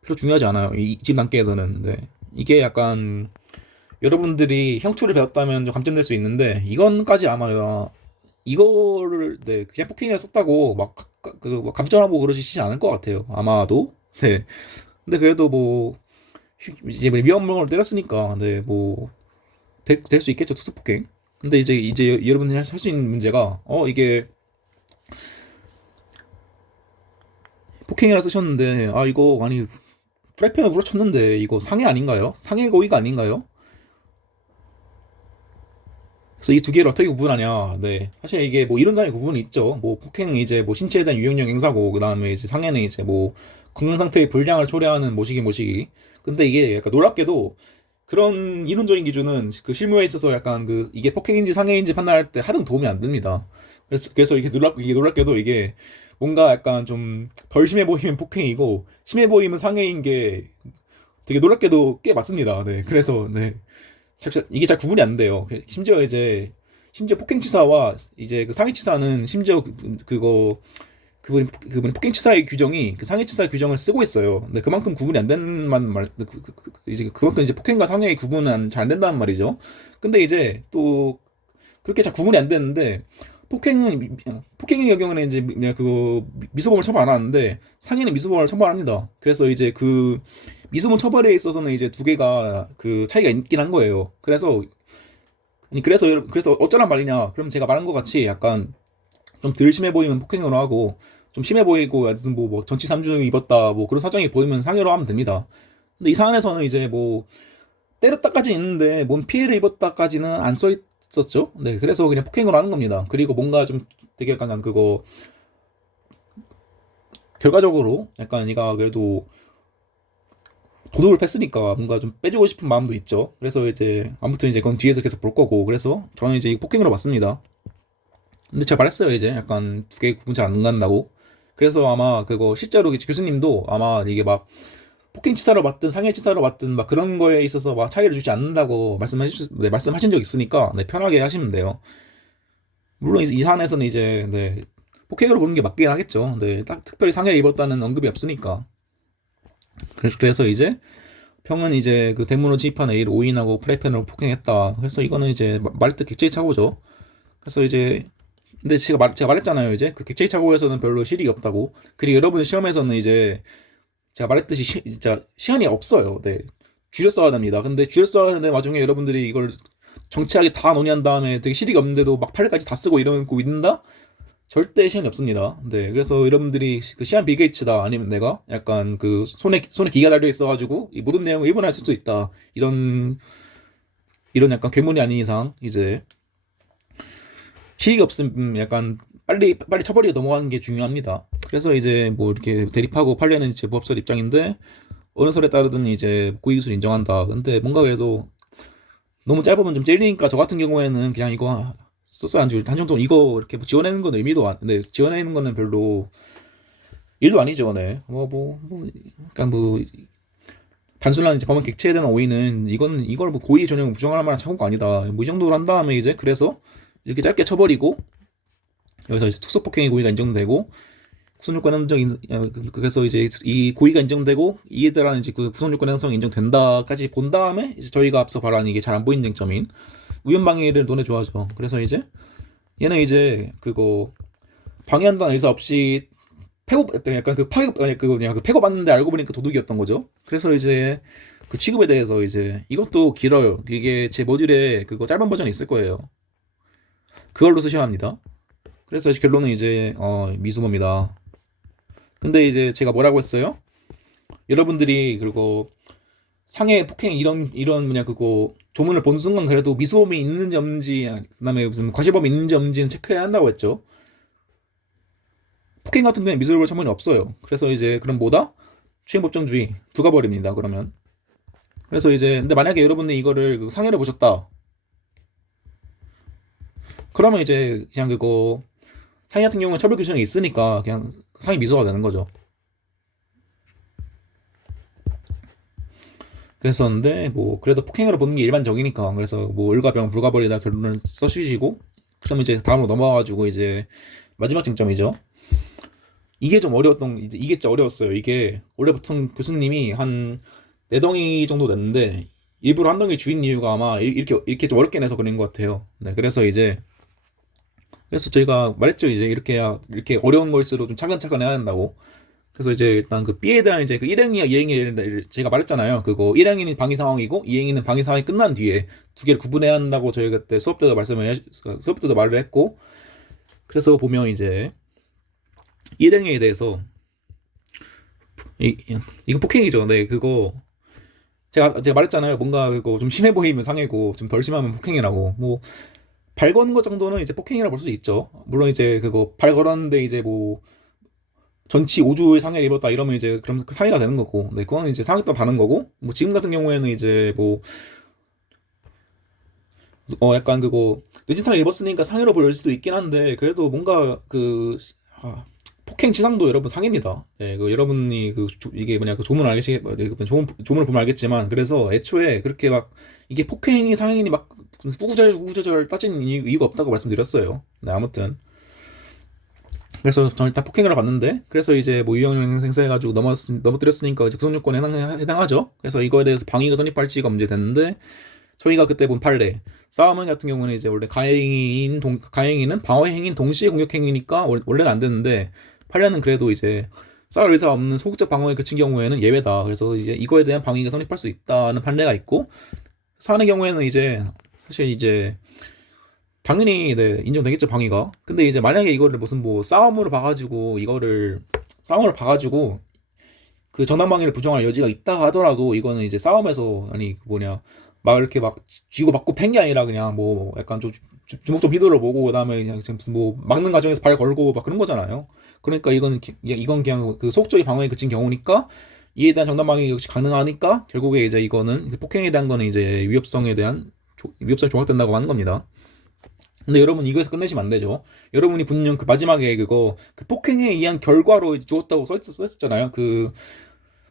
별로 중요하지 않아요. 이집 단계에서는. 네. 이게 약간 여러분들이 형투를 배웠다면 좀 감점될 수 있는데, 이건까지 아마 이거를 네, 그냥 폭행을 썼다고 막 감점하고 그러시지 않을 것 같아요. 아마도. 네. 근데 그래도 뭐 이제 뭐 위험 물건을 때렸으니까 네, 뭐 될 수 있겠죠, 특수폭행. 근데 이제 여러분들이 할 수 있는 문제가 이게 폭행이라 쓰셨는데, 이거 아니 프라이팬을 물어쳤는데 이거 상해 아닌가요? 상해 고의가 아닌가요? 그래서 이 두 개를 어떻게 구분하냐? 네, 사실 이게 뭐 이론상의 구분이 있죠. 뭐 폭행은 이제 뭐 신체에 대한 유형력 행사고, 그 다음에 이제 상해는 이제 뭐 건강 상태의 불량을 초래하는 모시기. 근데 이게 약간 놀랍게도 그런 이론적인 기준은 그 실무에 있어서 약간 그 이게 폭행인지 상해인지 판단할 때 하등 도움이 안 됩니다. 그래서 이게 놀랍게도 이게 뭔가 약간 좀 덜 심해 보이면 폭행이고 심해 보이면 상해인 게 되게 놀랍게도 꽤 맞습니다. 네, 그래서 네, 이게 잘 구분이 안 돼요. 심지어 폭행치사와 이제 그 상해치사는 심지어 그분이 폭행치사의 규정이 그 상해치사의 규정을 쓰고 있어요. 근데 그만큼 구분이 안 되는 이제 그만큼 이제 폭행과 상해의 구분은 잘 안 된다는 말이죠. 근데 이제 또 그렇게 잘 구분이 안 되는데, 폭행의 경우는 이제 그냥 그거 미수범을 처벌 안 하는데 상해는 미수범을 처벌합니다. 그래서 이제 그 미수범 처벌에 있어서는 이제 두 개가 그 차이가 있긴 한 거예요. 그래서 어쩌란 말이냐? 그럼 제가 말한 것 같이 약간 좀 덜 심해 보이면 폭행으로 하고, 좀 심해 보이고 하여튼 뭐 전치 3주 입었다 뭐 그런 사정이 보이면 상해로 하면 됩니다. 근데 이 사안에서는 이제 뭐 때렸다까지 있는데 뭔 피해를 입었다까지는 안 써 있었죠. 네, 그래서 그냥 폭행으로 하는 겁니다. 그리고 뭔가 좀 되게 약간 그거 결과적으로 약간 얘가 그래도 도둑을 팼으니까 뭔가 좀 빼주고 싶은 마음도 있죠. 그래서 이제 아무튼 이제 그건 뒤에서 계속 볼 거고, 그래서 저는 이제 폭행으로 봤습니다. 근데 제가 말했어요. 이제 약간 두 개 구분 잘 안 간다고. 그래서 아마 그거 실제로 교수님도 아마 이게 막 폭행치사로 받든 상해치사로 받든 막 그런 거에 있어서 막 차이를 주지 않는다고 말씀하신 적 있으니까 네, 편하게 하시면 돼요. 물론 이 사안에서는 이제 네, 폭행으로 보는 게 맞긴 하겠죠. 네, 딱 특별히 상해를 입었다는 언급이 없으니까. 그래서 이제 평은 그 대문으로 진입한 A를 오인하고 프라이팬으로 폭행했다. 그래서 이거는 이제 말뜻 객체의 착오죠. 그래서 이제 근데 제가 말했잖아요. 이제 그 객체 착오에서는 별로 실익이 없다고. 그리고 여러분 시험에서는 이제 제가 말했듯이 진짜 시간이 없어요. 네. 줄여 써야 됩니다. 근데 줄여 써야 하는데 와중에 여러분들이 이걸 정치하게 다 논의한 다음에 되게 실익이 없는데도 막 8일까지 다 쓰고 이러고 있는다? 절대 시간이 없습니다. 네. 그래서 여러분들이 그 시간 빌 게이츠다 아니면 내가 약간 그 손에 기가 달려 있어가지고 이 모든 내용을 1분에 할 수 있다. 이런 약간 괴물이 아닌 이상 이제 실익이 없으면 약간 빨리 처벌이 넘어가는 게 중요합니다. 그래서 이제 뭐 이렇게 대립하고 판례는 이제 부합설 입장인데 어느 설에 따르든 이제 고의기술 인정한다. 근데 뭔가 그래도 너무 짧으면 좀 찔리니까 저 같은 경우에는 그냥 이거 썼어야 한 정도 이거 이렇게 뭐 지원하는 건 의미도 안, 근데 지원하는 거는 별로 일도 아니죠, 네. 약간 뭐 단순한 이제 법원 객체에 대한 오인은 이걸 뭐 고의 전형을 부정할 만한 착오가 아니다. 뭐 이 정도로 한 다음에 이제 그래서 이렇게 짧게 쳐버리고 여기서 이제 특수폭행의 고의가 인정되고 구속요건 행정 그래서 이제 이 고의가 인정되고 이에 따른 이제 그 구속요건 행성이 인정된다까지 본 다음에 이제 저희가 앞서 말한 이게 잘 안 보이는 쟁점인 우연방해를 논해 줘야죠. 그래서 이제 얘는 이제 그거 방해한다는 의사 없이 약간 그 파급 아니 그냥 그 패고 봤는데 알고 보니까 도둑이었던 거죠. 그래서 이제 그 취급에 대해서 이제 이것도 길어요. 이게 제 모듈에 그거 짧은 버전이 있을 거예요. 그걸로 쓰셔야 합니다. 그래서 결론은 이제 미수범이다. 근데 이제 제가 뭐라고 했어요? 여러분들이 그리고 상해 폭행 이런 뭐냐 그거 조문을 본 순간 그래도 미수범이 있는지 없는지 그다음에 무슨 과실범이 있는지 없는지는 체크해야 한다고 했죠. 폭행 같은 경우에 미수범 처분이 없어요. 그래서 이제 그럼 뭐다? 추행법정주의 두가버립니다. 그러면 그래서 이제 근데 만약에 여러분이 이거를 그 상해를 보셨다. 그러면 이제 그냥 그거 상해 같은 경우는 처벌 규정이 있으니까 그냥 상해 미수가 되는 거죠. 그랬었는데 뭐 그래도 폭행으로 보는 게 일반적이니까 그래서 뭐 을과병 불가벌이다 결론을 써주시고 그럼 이제 다음으로 넘어가가지고 이제 마지막 쟁점이죠. 이게 좀 어려웠던 이게 진짜 어려웠어요. 이게 원래 보통 교수님이 한 4덩이 정도 냈는데 일부러 한 덩이 줄인 이유가 아마 이렇게 좀 어렵게 내서 그런 것 같아요. 네, 그래서 저희가 말했죠. 이제 이렇게 어려운 걸수록 좀 차근차근 해야 한다고. 그래서 이제 일단 그 B에 대한 이제 그 1행위와 2행위 제가 말했잖아요. 그거 1행위는 방위 상황이고 2행위는 방위 상황이 끝난 뒤에 두 개를 구분해야 한다고 저희가 그때 수업 때도 말을 했고 그래서 보면 이제 1행위에 대해서 이거 폭행이죠. 네, 그거 제가 말했잖아요. 뭔가 그거 좀 심해 보이면 상해고 좀 덜 심하면 폭행이라고. 뭐 발 거는 것 정도는 이제 폭행이라고 볼 수 있죠. 물론 이제 그거 발 걸었는데 이제 뭐 전치 5주의 상해를 입었다 이러면 이제 그럼 그 상해가 되는 거고, 네, 그거는 이제 상해 따라 다른 거고, 뭐 지금 같은 경우에는 이제 뭐 약간 그거 뇌진탕을 입었으니까 상해로 보일 수도 있긴 한데 그래도 뭔가 아, 폭행 치상도 여러분 상해입니다. 네, 그 여러분이 이게 뭐냐 그 조문 네, 조문을 보면 알겠지만 그래서 애초에 그렇게 막 이게 폭행이 상해니 막 구구절절 따지는 이유가 없다고 말씀드렸어요. 네, 아무튼. 그래서 저는 일단 폭행을 봤는데 그래서 이제 뭐 유형령 생사해가지고 넘어뜨렸으니까 이제 구속요건에 해당하죠. 그래서 이거에 대해서 방위가 성립할지가 문제됐는데 저희가 그때 본 판례 싸움은 같은 경우는 이제 원래 가해인은 방어행인 동시에 공격행위니까 원래는 안 되는데 판례는 그래도 이제 싸울 의사 없는 소극적 방어에 그친 경우에는 예외다. 그래서 이제 이거에 대한 방위가 성립할 수 있다는 판례가 있고 사안의 경우에는 이제 사실 이제 당연히 네, 인정되겠죠 방위가. 근데 이제 만약에 이거를 무슨 뭐 싸움으로 봐가지고 그 정당방위를 부정할 여지가 있다 하더라도 이거는 이제 싸움에서 아니 그 뭐냐 막 이렇게 막 쥐고 맞고 팬 게 아니라 그냥 뭐 약간 좀 주먹 좀 휘둘러 보고 그다음에 그냥 무슨 뭐 막는 과정에서 발 걸고 막 그런 거잖아요. 그러니까 이건 그냥 그 소극적인 방어에 그친 경우니까 이에 대한 정당방위 역시 가능하니까 결국에 이제 이거는 폭행에 대한 거는 이제 위협성이 종합된다고 하는 겁니다. 근데 여러분 이거에서 끝내시면 안 되죠. 여러분이 분명 그 마지막에 그 폭행에 의한 결과로 죽었다고 써있었잖아요. 그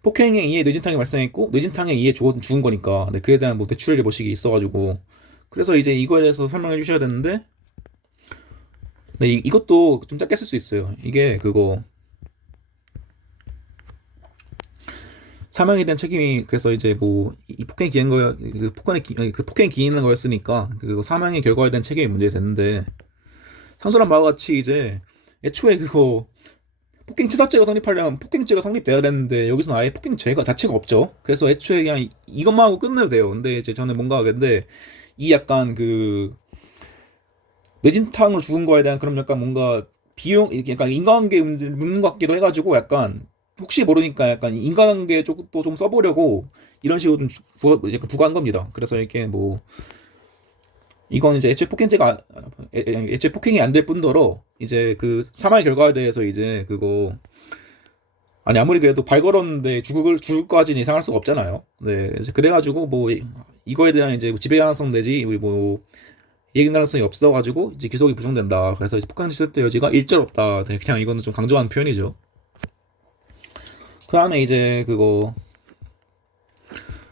폭행에 의해 뇌진탕이 발생했고 뇌진탕에 의해 죽은 거니까. 네, 그에 대한 뭐 대출의 모식이 있어가지고 그래서 이제 이거에 대해서 설명해 주셔야 되는데 네, 이것도 좀 짧게 쓸 수 있어요. 이게 그거 사망에 대한 책임이 그래서 이제 뭐 이 폭행이 기인 거 그 폭행이 기인한 거였으니까 그 사망의 결과에 대한 책임이 문제됐는데 상술한 바와 같이 이제 애초에 그거 폭행치사죄가 성립하려면 폭행죄가 성립돼야 되는데 여기서는 아예 폭행죄가 자체가 없죠. 그래서 애초에 그냥 이것만 하고 끝내도 돼요. 근데 이제 저는 뭔가 근데 이 약간 그 뇌진탕으로 죽은 거에 대한 그런 약간 뭔가 비용 이게 약간 인간관계 문제 묻는 것 같기도 해가지고 약간 혹시 모르니까 약간 인간관계 쪽도 좀 써보려고 이런 식으로 좀 약간 부과한 겁니다. 그래서 이렇게 뭐 이건 이제 애초에 폭행이 안 될 뿐더러 이제 그 사망의 결과에 대해서 이제 그거 아니 아무리 그래도 발 걸었는데 죽을 거까지는 예상할 수가 없잖아요. 네, 이제 그래가지고 뭐 이거에 대한 이제 지배 가능성 내지 뭐 이행 가능성이 없어가지고 이제 기소가 부정된다. 그래서 이제 폭행치사죄 여지가 일절 없다. 네, 그냥 이거는 좀 강조한 표현이죠. 그 다음에 이제 그거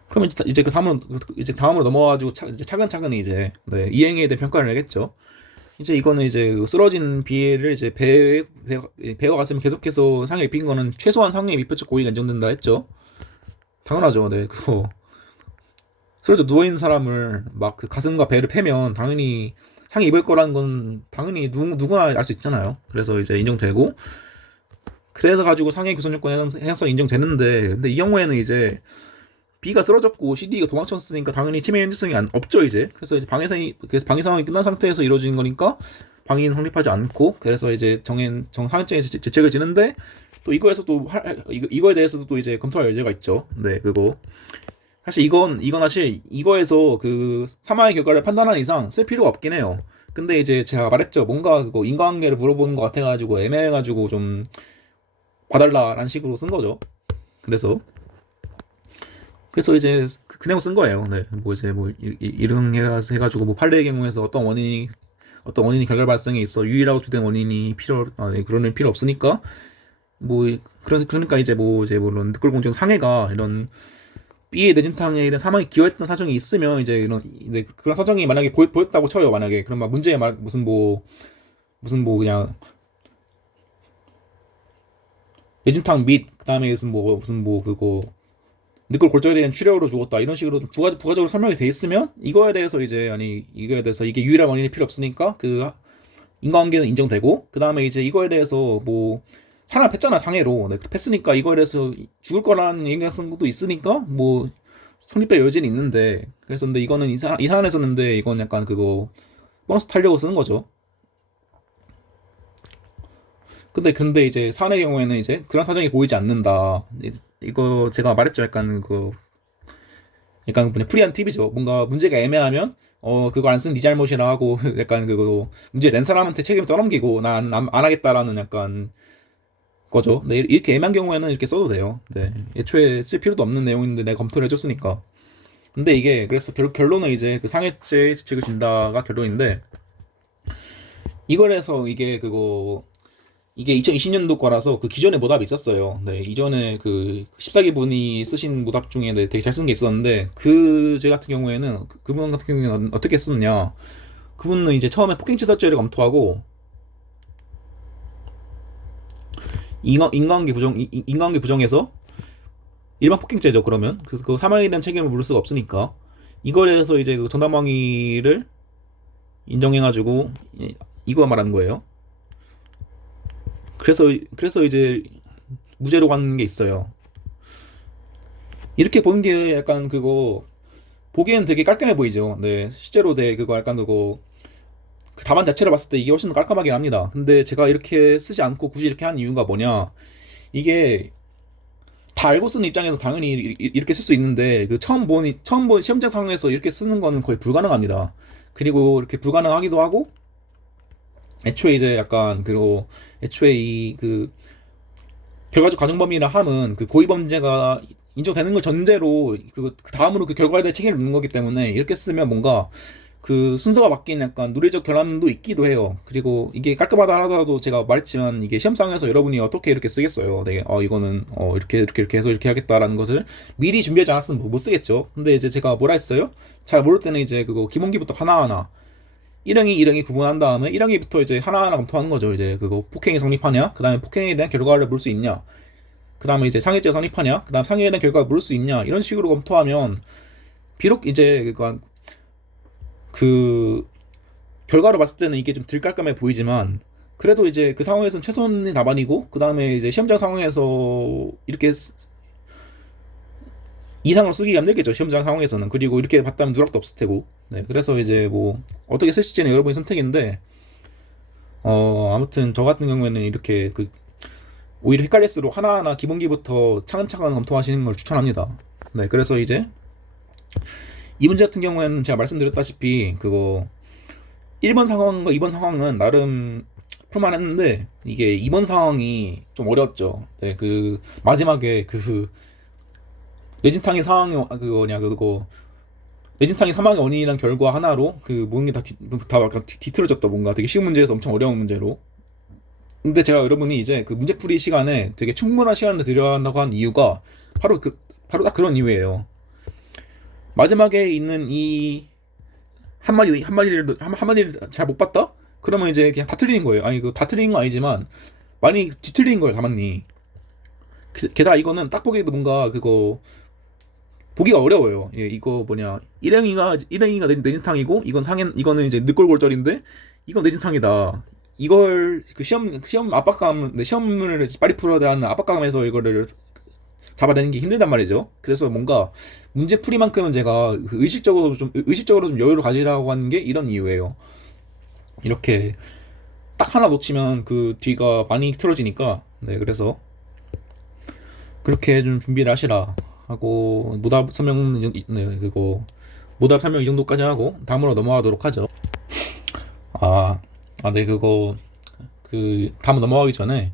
그러면 이제 그 다음으로 넘어가지고 이제 차근차근 이제 네, 이행에 대한 평가를 내겠죠. 이제 이거는 이제 그 쓰러진 비해를 이제 배가 갔으면 계속해서 상해 입힌 거는 최소한 상해 미표적 고의가 인정된다 했죠. 당연하죠. 네, 그거 쓰러져 누워 있는 사람을 막 그 가슴과 배를 패면 당연히 상해 입을 거라는 건 당연히 누구나 알 수 있잖아요. 그래서 이제 인정되고 그래서 가지고 상해 구성 요건 해당성 인정되는데 근데 이 경우에는 이제 B가 쓰러졌고 CD가 도망쳤으니까 당연히 치매 현실성이 없죠 이제. 그래서 이제 방해 상황이 끝난 상태에서 이루어진 거니까 방해는 성립하지 않고 그래서 이제 상해죄의 죄책을 지는데 또 이거에 대해서도 또 이제 검토할 여지가 있죠. 네, 그거 사실 이건 사실 이거에서 그 사망의 결과를 판단하는 이상 쓸 필요가 없긴 해요. 근데 이제 제가 말했죠. 뭔가 그거 인과관계를 물어보는 것 같아가지고 애매해가지고 좀 봐달라라는 식으로 쓴 거죠. 그래서 이제 그 내용 쓴 거예요. 네, 뭐 이제 뭐 이런 해가지고 뭐 판례의 경우에서 어떤 원인이 결과 발생에 있어 유일하고 주된 원인이 그런 필요 없으니까 뭐 그러니까 이제 뭐 이런 늑골공정 상해가 이런 B의 뇌진탕에 이런 사망에 기여했던 사정이 있으면 이제 그런 사정이 만약에 보였다고 쳐요. 만약에 그럼 막 문제에 무슨 뭐 그냥 뇌진탕 및 그다음에 무슨 뭐 그거 늑골 골절에 대한 치료로 죽었다 이런 식으로 좀 부가적으로 설명이 돼 있으면 이거에 대해서 이게 유일한 원인이 필요 없으니까 그 인과관계는 인정되고 그 다음에 이제 이거에 대해서 뭐 사람을 팼잖아 상해로. 네, 팼으니까 이거에 대해서 죽을 거라는 얘기가 있으니까 뭐 성립될 여지는 있는데 그래서 근데 이거는 이 사안에서는데 이건 약간 그거 보너스 타려고 쓰는 거죠. 근데 이제 사안의 경우에는 이제 그런 사정이 보이지 않는다. 이거 제가 말했죠. 약간 그냥 프리한 팁이죠. 뭔가 문제가 애매하면 그거 안 쓴 네 잘못이라 하고 약간 그거 문제 낸 사람한테 책임을 떠넘기고 난 안 하겠다라는 약간 거죠. 네, 이렇게 애매한 경우에는 이렇게 써도 돼요. 네, 애초에 쓸 필요도 없는 내용인데 내가 검토를 해줬으니까. 근데 이게 그래서 결론은 이제 그 상해죄 죄책을 진다가 결론인데 이걸 해서 이게 2020년도 거라서 그 기존에 모답이 있었어요. 네, 이전에 그 14기 분이 쓰신 모답 중에 되게 잘 쓴 게 있었는데 그제 같은 경우에는 그분 같은 경우에는 어떻게 썼냐? 그분은 이제 처음에 폭행치사죄를 검토하고 인과관계 부정에서 일반 폭행죄죠. 그러면 그 사망에 대한 책임을 물을 수가 없으니까 이걸 해서 이제 그 정당방위를 인정해가지고 이거 말하는 거예요. 그래서 이제 무죄로 가는 게 있어요. 이렇게 보는 게 약간 그거 보기엔 되게 깔끔해 보이죠. 네, 실제로 그거 약간 그거 그 답안 자체를 봤을 때 이게 훨씬 더 깔끔하긴 합니다. 근데 제가 이렇게 쓰지 않고 굳이 이렇게 한 이유가 뭐냐? 이게 다 알고 쓰는 입장에서 당연히 이렇게 쓸 수 있는데 그 처음 본 시험장 상황에서 이렇게 쓰는 거는 거의 불가능합니다. 그리고 이렇게 불가능하기도 하고 애초에 이제 약간 그리고 애초에 이 그 결과적 가중범위라 함은 그 고의 범죄가 인정되는 걸 전제로 그 다음으로 그 결과에 대해 책임을 묻는 거기 때문에 이렇게 쓰면 뭔가 그 순서가 바뀐 약간 논리적 결함도 있기도 해요. 그리고 이게 깔끔하다 하더라도 제가 말했지만 이게 시험장에서 여러분이 어떻게 이렇게 쓰겠어요. 네, 이거는 이렇게 해서 이렇게 하겠다라는 것을 미리 준비하지 않았으면 못 쓰겠죠. 근데 이제 제가 뭐라 했어요? 잘 모를 때는 이제 그거 기본기부터 하나하나 1행위 구분한 다음에 1행위부터 이제 하나하나 검토하는 거죠. 이제 그거 폭행이 성립하냐, 그 다음에 폭행에 대한 결과를 물 수 있냐, 그 다음에 이제 상해죄가 성립하냐, 그 다음 상해에 대한 결과를 물 수 있냐 이런 식으로 검토하면 비록 이제 그 결과로 봤을 때는 이게 좀 덜 깔끔해 보이지만 그래도 이제 그 상황에서는 최선의 답안이고 그 다음에 이제 시험장 상황에서 이렇게 이상을 쓰기 힘들겠죠 시험장 상황에서는. 그리고 이렇게 봤다면 누락도 없을 테고. 네, 그래서 이제 뭐 어떻게 쓰실지는 여러분의 선택인데 아무튼 저 같은 경우에는 이렇게 오히려 헷갈릴수록 하나하나 기본기부터 차근차근 검토하시는 걸 추천합니다. 네, 그래서 이제 이 문제 같은 경우에는 제가 말씀드렸다시피 1번 상황과 2번 상황은 나름 풀만 했는데 이게 2번 상황이 좀 어려웠죠. 네, 마지막에 뇌진탕의 상황이 뇌진탕이 사망의 원인이란 결과 하나로 모든 게 다 약간 뒤틀어졌다. 뭔가 되게 쉬운 문제에서 엄청 어려운 문제로. 근데 제가 여러분이 이제 문제풀이 시간에 되게 충분한 시간을 들여야 한다고 한 이유가 바로 딱 그런 이유예요. 마지막에 있는 이 한마디를 잘 못 봤다? 그러면 이제 그냥 다 틀린 거예요. 아니, 다 틀린 건 아니지만 많이 뒤틀린 거예요, 다만니. 게다가 이거는 딱 보기에도 뭔가 보기가 어려워요. 예, 이거 뭐냐. 일행이가 내진탕이고, 이거는 이제 늑골골절인데, 이건 내진탕이다. 이걸 시험 압박감, 시험을 빨리 풀어야 하는 압박감에서 이거를 잡아내는 게 힘들단 말이죠. 그래서 뭔가 문제풀이만큼은 제가 의식적으로 좀 여유를 가지라고 하는 게 이런 이유예요. 이렇게 딱 하나 놓치면 그 뒤가 많이 틀어지니까. 네, 그래서 그렇게 좀 준비를 하시라 하고 모답 설명 모답 설명 이 정도까지 하고 다음으로 넘어가도록 하죠. 네, 다음 넘어가기 전에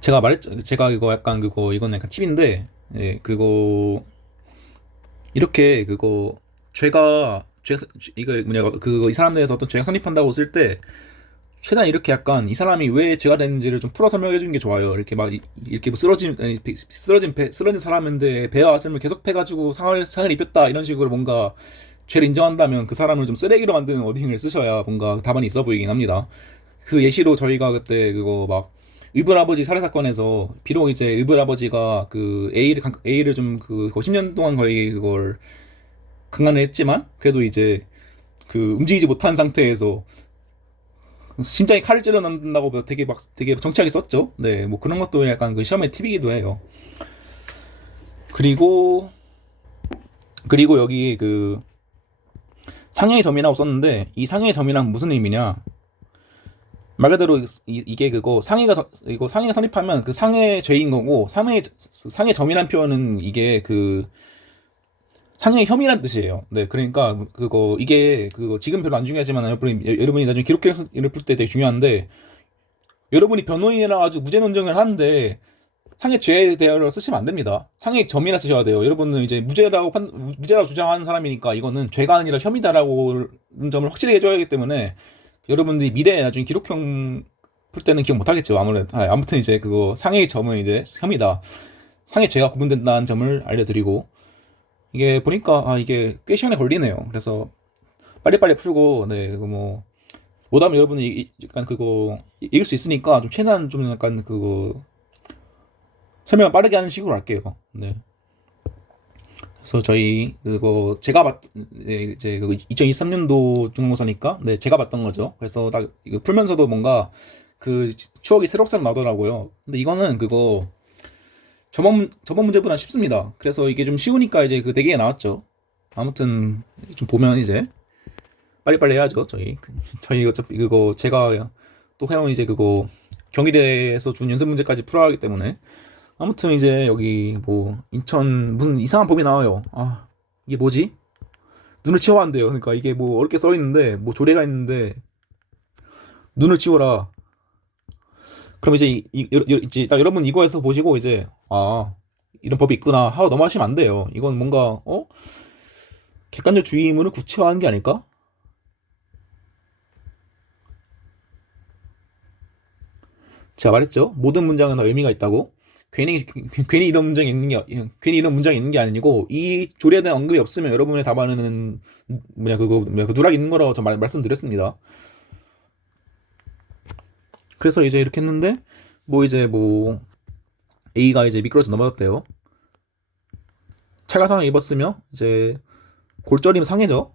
제가 이거 약간 이건 약간 팁인데, 예, 이렇게 이 사람 대해서 어떤 죄가 성립한다고 쓸 때 최대한 이렇게 약간 이 사람이 왜 죄가 됐는지를 좀 풀어 설명해 주는 게 좋아요. 이렇게 쓰러진 사람인데 배와 가슴을 계속 패가지고 상을 입혔다 이런 식으로 뭔가 죄를 인정한다면 그 사람을 좀 쓰레기로 만드는 워딩을 쓰셔야 뭔가 답안이 있어 보이긴 합니다. 그 예시로 저희가 그때 의붓아버지 살해 사건에서 비록 이제 의붓아버지가 A를 좀 10년 동안 거의 그걸 강간을 했지만 그래도 이제 움직이지 못한 상태에서 심장에 칼을 찔러 넣는다고 되게 정치하게 썼죠. 네, 뭐 그런 것도 약간 시험의 팁이기도 해요. 그리고 여기 상해의 점이라고 썼는데 이 상해의 점이란 무슨 의미냐? 말 그대로 이게 상해가 성립하면 상해의 죄인 거고 상해 점이란 표현은 이게 상해의 혐의란 뜻이에요. 네, 그러니까 이게 지금 별로 안 중요하지만 여러분이 나중에 기록회를 풀 때 되게 중요한데 여러분이 변호인이라 아주 무죄 논쟁을 하는데 상해 죄에 대하여 쓰시면 안 됩니다. 상해 점이라 쓰셔야 돼요. 여러분은 이제 무죄라고 주장하는 사람이니까 이거는 죄가 아니라 혐의다라고 점을 확실히 해줘야 하기 때문에 여러분들이 미래에 나중에 기록형 풀 때는 기억 못 하겠죠. 아무튼 이제 상해의 점은 이제 혐의다. 상해 죄가 구분된다는 점을 알려드리고 이게 보니까 이게 꽤 시간이 걸리네요. 그래서 빨리빨리 풀고 네 못하면 여러분이 약간 읽을 수 있으니까 좀 최대한 좀 약간 설명을 빠르게 하는 식으로 할게요. 네. 그래서 저희 이제 2023년도 중간고사니까 네 제가 봤던 거죠. 그래서 딱 이거 풀면서도 뭔가 추억이 새록새록 나더라고요. 근데 이거는 저번 문제보다 쉽습니다. 그래서 이게 좀 쉬우니까 이제 4개가 나왔죠. 아무튼 좀 보면 이제 빨리빨리 해야죠. 저희 어차피 제가 또 해온 이제 경희대에서 준 연습 문제까지 풀어야 하기 때문에 아무튼 이제 여기 인천 무슨 이상한 법이 나와요. 이게 뭐지? 눈을 치워야 한대요. 그러니까 이게 어렵게 써 있는데 조례가 있는데 눈을 치워라. 그럼 이제 여러분 이거에서 보시고 이제 이런 법이 있구나 하고 넘어가시면 안 돼요. 이건 뭔가 객관적 주의 의무를 구체화하는 게 아닐까? 제가 말했죠. 모든 문장은 다 의미가 있다고. 괜히 이런 문장이 있는 게 아니고 이 조례에 대한 언급이 없으면 여러분의 답안은 누락 있는 거라고 저 말씀드렸습니다. 그래서 이제 이렇게 했는데 A가 이제 미끄러져 넘어졌대요. 찰가상을 입었으며 이제 골절이면 상해죠.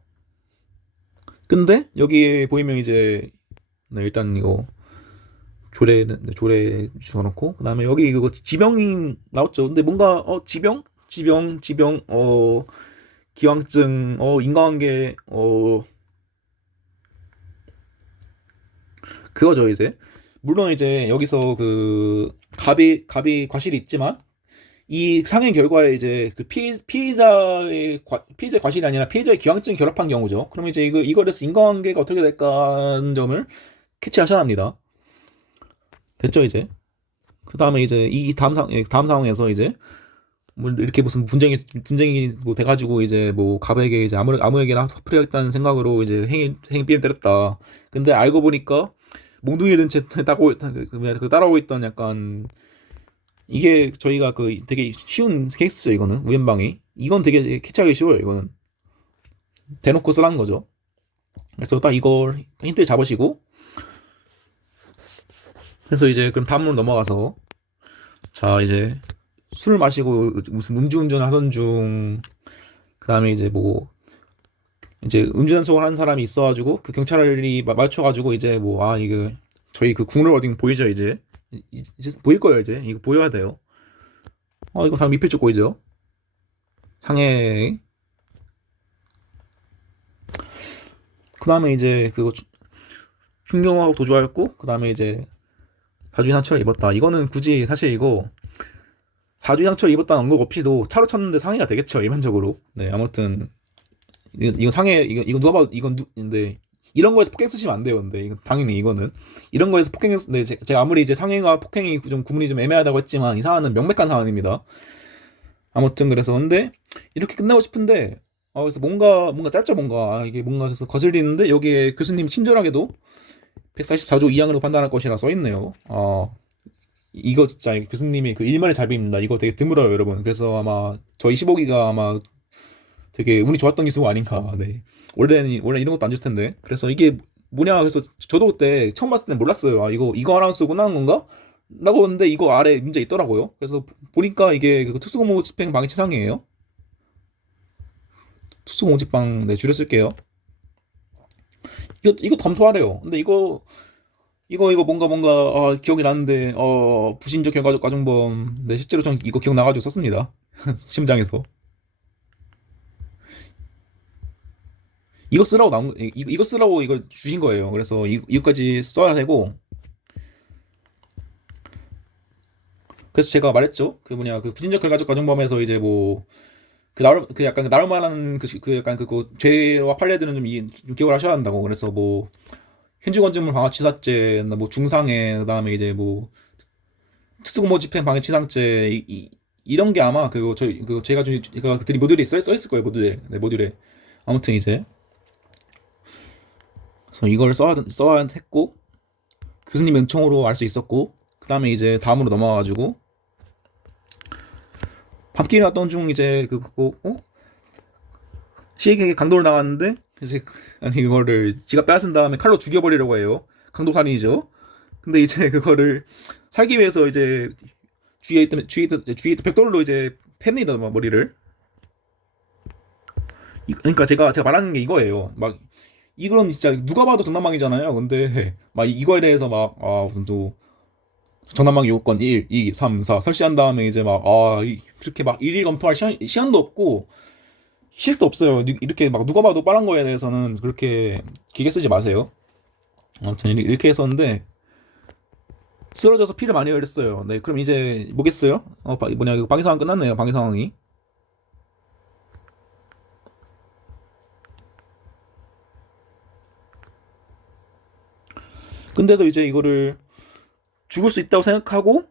근데 여기 보이면 이제 네, 일단 이거 조례 주워놓고 그다음에 여기 이거 지병이 나왔죠. 근데 뭔가 지병 기왕증 인과관계 그거죠 이제. 물론 이제 여기서 그 갑이 과실이 있지만 이 상해 결과에 이제 그 피해자의 과실이 아니라 피해자의 기왕증이 결합한 경우죠. 그럼 이제 이거에서 인과관계가 어떻게 될까 하는 점을 캐치하셔야 합니다. 됐죠 이제. 그 다음에 이제 이 다음 상황에서 이제 뭐 이렇게 무슨 분쟁이 뭐 돼가지고 이제 뭐 갑에게 이제 아무에게나 화풀이하겠다는 생각으로 이제 행위 삐를 때렸다. 근데 알고 보니까 몽둥이 든 채 따라오고 있던 약간 이게 저희가 그 되게 쉬운 케이스죠 이거는 우연방이. 이건 되게 캐치하기 쉬워요 이거는. 대놓고 쓰라는 거죠. 그래서 딱 이걸 힌트를 잡으시고 그래서 이제 그럼 다음으로 넘어가서 자 이제 술 마시고 무슨 음주운전 하던 중 그다음에 이제 뭐 이제 음주단속을 하는 사람이 있어가지고 그 경찰이 맞춰가지고 이제 뭐 이거 저희 그 국룰 어딩 보이죠 이제 보일 거예요 이제 이거 보여야 돼요. 이거 다 미필적 보이죠? 상해. 그 다음에 이제 그거 흉경하고 도주하였고 그 다음에 이제 사주인 상처를 입었다. 이거는 굳이 사실 이거 사주인 상처를 입었다는 언급 없이도 차로 쳤는데 상해가 되겠죠 일반적으로. 네 아무튼 이건 상해 이거 누가 봐도 근데 이런 거에서 폭행 쓰시면 안 돼요. 근데 당연히 이거는 이런 거에서 폭행했는데 제가 아무리 이제 상해와 폭행이 좀 구분이 좀 애매하다고 했지만 이 사안은 명백한 사안입니다. 아무튼 그래서 근데 이렇게 끝나고 싶은데 그래서 뭔가 짧죠 뭔가 이게 뭔가 그래서 거슬리는데 여기에 교수님 친절하게도 144조 2항으로 판단할 것이라 써있네요. 이거 진짜 교수님이 그 일말의 자비입니다. 이거 되게 드물어요 여러분. 그래서 아마 저희 15기가 아마 되게 운이 좋았던 기수가 아닌가. 네. 원래 이런 것도 안 좋을 텐데. 그래서 이게 뭐냐. 그래서 저도 그때 처음 봤을 때 몰랐어요. 이거 하나 쓰고 나온 건가? 라고 했는데 이거 아래 문제 있더라고요. 그래서 보니까 이게 그 특수공무집행 방해치상이에요. 특수공무집행 네 줄여 쓸게요. 이거 검토하래요. 근데 이거 뭔가 기억이 나는데 부신적 결과적 가중범 네 실제로 전 이거 기억나가지고 썼습니다. 심장에서. 이거 쓰라고 이걸 주신 거예요. 그래서 이거까지 써야 되고 그래서 제가 말했죠. 그 뭐냐 그 부진적 결과적 가중범에서 이제 뭐 그 약간 나올 만한 그 약간 그거 죄와 판례들은 좀 기억을 하셔야 한다고. 그래서 뭐 현주건축물 방화치사죄, 뭐 중상해, 그다음에 이제 뭐 특수공모집행 방해치상죄 이런 게 아마 제가 그들이 모듈에 써 있을 거예요 모듈에. 네, 모듈에. 아무튼 이제 그래서 이걸 써야 했고 교수님 은총으로 알 수 있었고 그다음에 이제 다음으로 넘어가가지고 밤길이 났던 중 이제 시에게 강도를 나왔는데 이제 아니 이거를 지가 빼앗은 다음에 칼로 죽여버리려고 해요. 강도살인이죠. 근데 이제 그거를 살기 위해서 이제 주위에 있던 벽돌로 이제 팹니다 머리를. 그러니까 제가 말하는 게 이거예요. 막 이건 진짜 누가 봐도 정남망이잖아요. 근데 막 이거에 대해서 막 무슨 또 정남망 요건 1, 2, 3, 4 설치한 다음에 이제 막 그렇게 막 일일 검토할 시간도 없고 실도 없어요. 이렇게 막 누가 봐도 빠른 거에 대해서는 그렇게 기계 쓰지 마세요. 아무튼 이렇게 했었는데 쓰러져서 피를 많이 흘렸어요. 네, 그럼 이제 뭐겠어요? 뭐냐 방위 상황 끝났네요. 방위 상황이. 근데도 이제 이거를 죽을 수 있다고 생각하고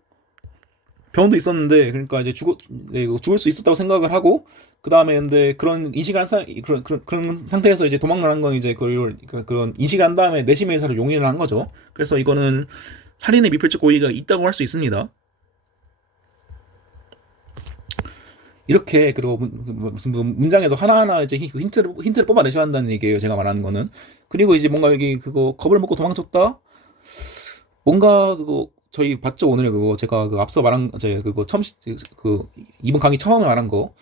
병원도 있었는데 그러니까 이제 죽을 수 있었다고 생각을 하고 그 다음에 근데 그런 인식을 그런 상태에서 이제 도망을 한 건 이제 그런 인식을 한 다음에 내심의 의사를 용인을 한 거죠. 그래서 이거는 살인의 미필적 고의가 있다고 할 수 있습니다. 이렇게 그리고 무슨 문장에서 하나하나 이제 힌트를 뽑아내셔야 한다는 얘기예요. 제가 말하는 거는. 그리고 이제 뭔가 여기 겁을 먹고 도망쳤다. 뭔가 저희 봤죠 오늘 제가 앞서 말한 처음 이번 강의 처음에 말한 거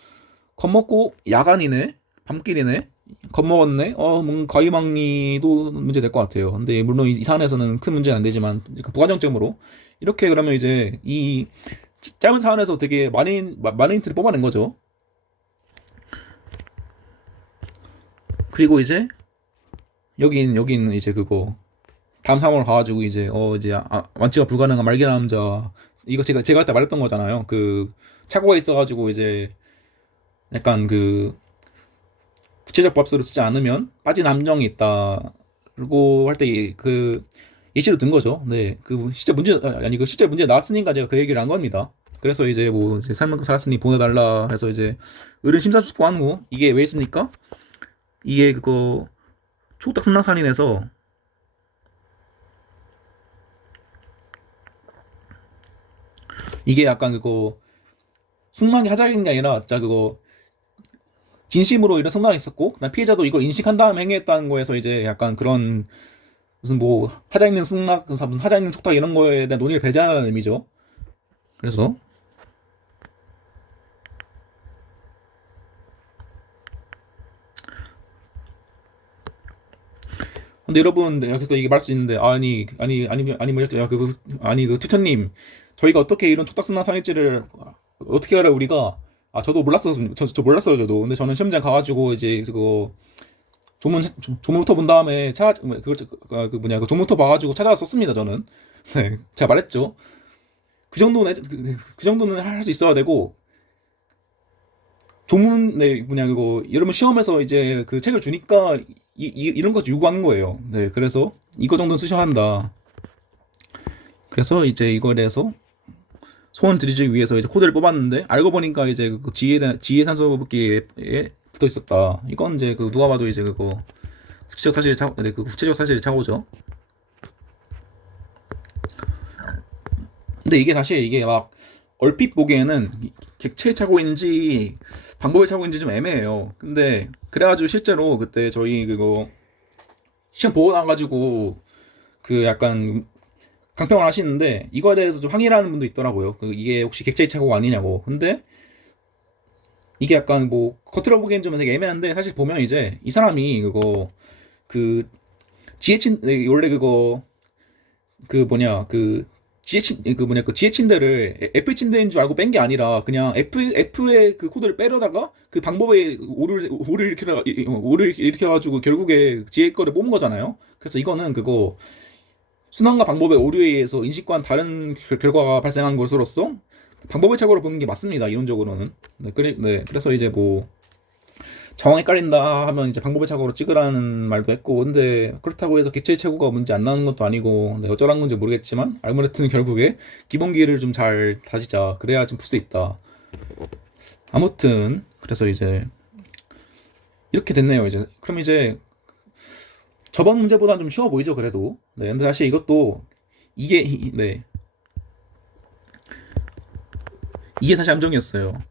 겁먹고 야간이네 밤길이네. 겁먹었네. 뭔가 과유망리도 문제 될 것 같아요. 근데 물론 이 사안에서는 큰 문제는 안 되지만 부가정점으로 이렇게 그러면 이제 이 짧은 사안에서 되게 많은 힌트를 뽑아낸 거죠. 그리고 이제 여긴 이제 그거 다음 상황으로 가가지고 이제 이제 완치가 불가능한 말기 남자 이거 제가 그때 말했던 거잖아요. 그 착오가 있어가지고 이제 약간 그 구체적 법수를 쓰지 않으면 빠진 함정이 있다. 그리고 할 때 그 예시로 든 거죠. 네, 그 실제 문제 아니 그 실제 문제 나왔으니까 제가 그 얘기를 한 겁니다. 그래서 이제 뭐 이제 살만큼 살았으니 보내달라 해서 이제 어른 심사숙고한 후 이게 왜 있습니까? 이게 그거 초딱 승낙살인에서 이게 약간 그거 승낙이 하자인 게 아니라 진짜 그거 진심으로 이런 생각이 있었고 그다음 피해자도 이걸 인식한 다음에 행위했다는 거에서 이제 약간 그런 무슨 뭐 하자 있는 승낙 무슨 하자 있는 촉탁 이런 거에 대한 논의를 배제하라는 의미죠. 그래서 근데 여러분 내가 그래서 이게 말할 수 있는데 아니 그 투천님 저희가 어떻게 이런 촉탁 승낙 살인죄를 어떻게 알아 우리가 저도 몰랐어요. 저 몰랐어요 저도. 근데 저는 시험장 가가지고 이제 그거 조문부터 본 다음에 그 뭐냐 그 조문부터 봐가지고 찾아서 썼습니다 저는. 네, 제가 말했죠. 그 정도는 할 수 있어야 되고 조문 네 뭐냐 그거 여러분 시험에서 이제 그 책을 주니까 이런 거 요구하는 거예요. 네, 그래서 이거 정도는 쓰셔야 한다. 그래서 이제 이거에 대해서 소원 드리기 위해서 이제 코드를 뽑았는데 알고 보니까 이제 그 지혜 산소법기에 붙어 있었다. 이건 이제 그 누가 봐도 이제 그거 구체적 사실 네, 그 구체적 사실의 착오죠. 근데 이게 사실 이게 막 얼핏 보기에는 객체의 착오인지 방법의 착오인지 좀 애매해요. 근데 그래가지고 실제로 그때 저희 그거 시험 보고 나가지고 그 약간 강평을 하시는데 이거에 대해서 좀 항의를 하는 분도 있더라고요. 이게 혹시 객체의 착오가 아니냐고. 근데 이게 약간 뭐 겉으로 보기엔 좀 되게 애매한데 사실 보면 이제 이 사람이 그거 그 지혜친 원래 그거 그 뭐냐 그 지혜친 그 뭐냐 그 지혜 침대를 F 침대인 줄 알고 뺀 게 아니라 그냥 F의 그 코드를 빼려다가 그 방법에 오류를 일으켜가지고 결국에 지혜 거를 뽑은 거잖아요. 그래서 이거는 그거 순환과 방법의 오류에 의해서 인식과는 다른 결과가 발생한 것으로서 방법의 착오로 보는 게 맞습니다. 이론적으로는. 네, 그래서 이제 뭐 정황이 깔린다 하면 이제 방법의 착오로 찍으라는 말도 했고, 근데 그렇다고 해서 객체의 착오가 문제 안 나는 것도 아니고, 네, 어쩌란 건지 모르겠지만 알무레트는 결국에 기본기를 좀 잘 다지자. 그래야 좀 풀 수 있다. 아무튼 그래서 이제 이렇게 됐네요. 이제 그럼 이제 저번 문제보다 좀 쉬워 보이죠, 그래도. 네, 근데 사실 이것도 네, 이게 사실 함정이었어요.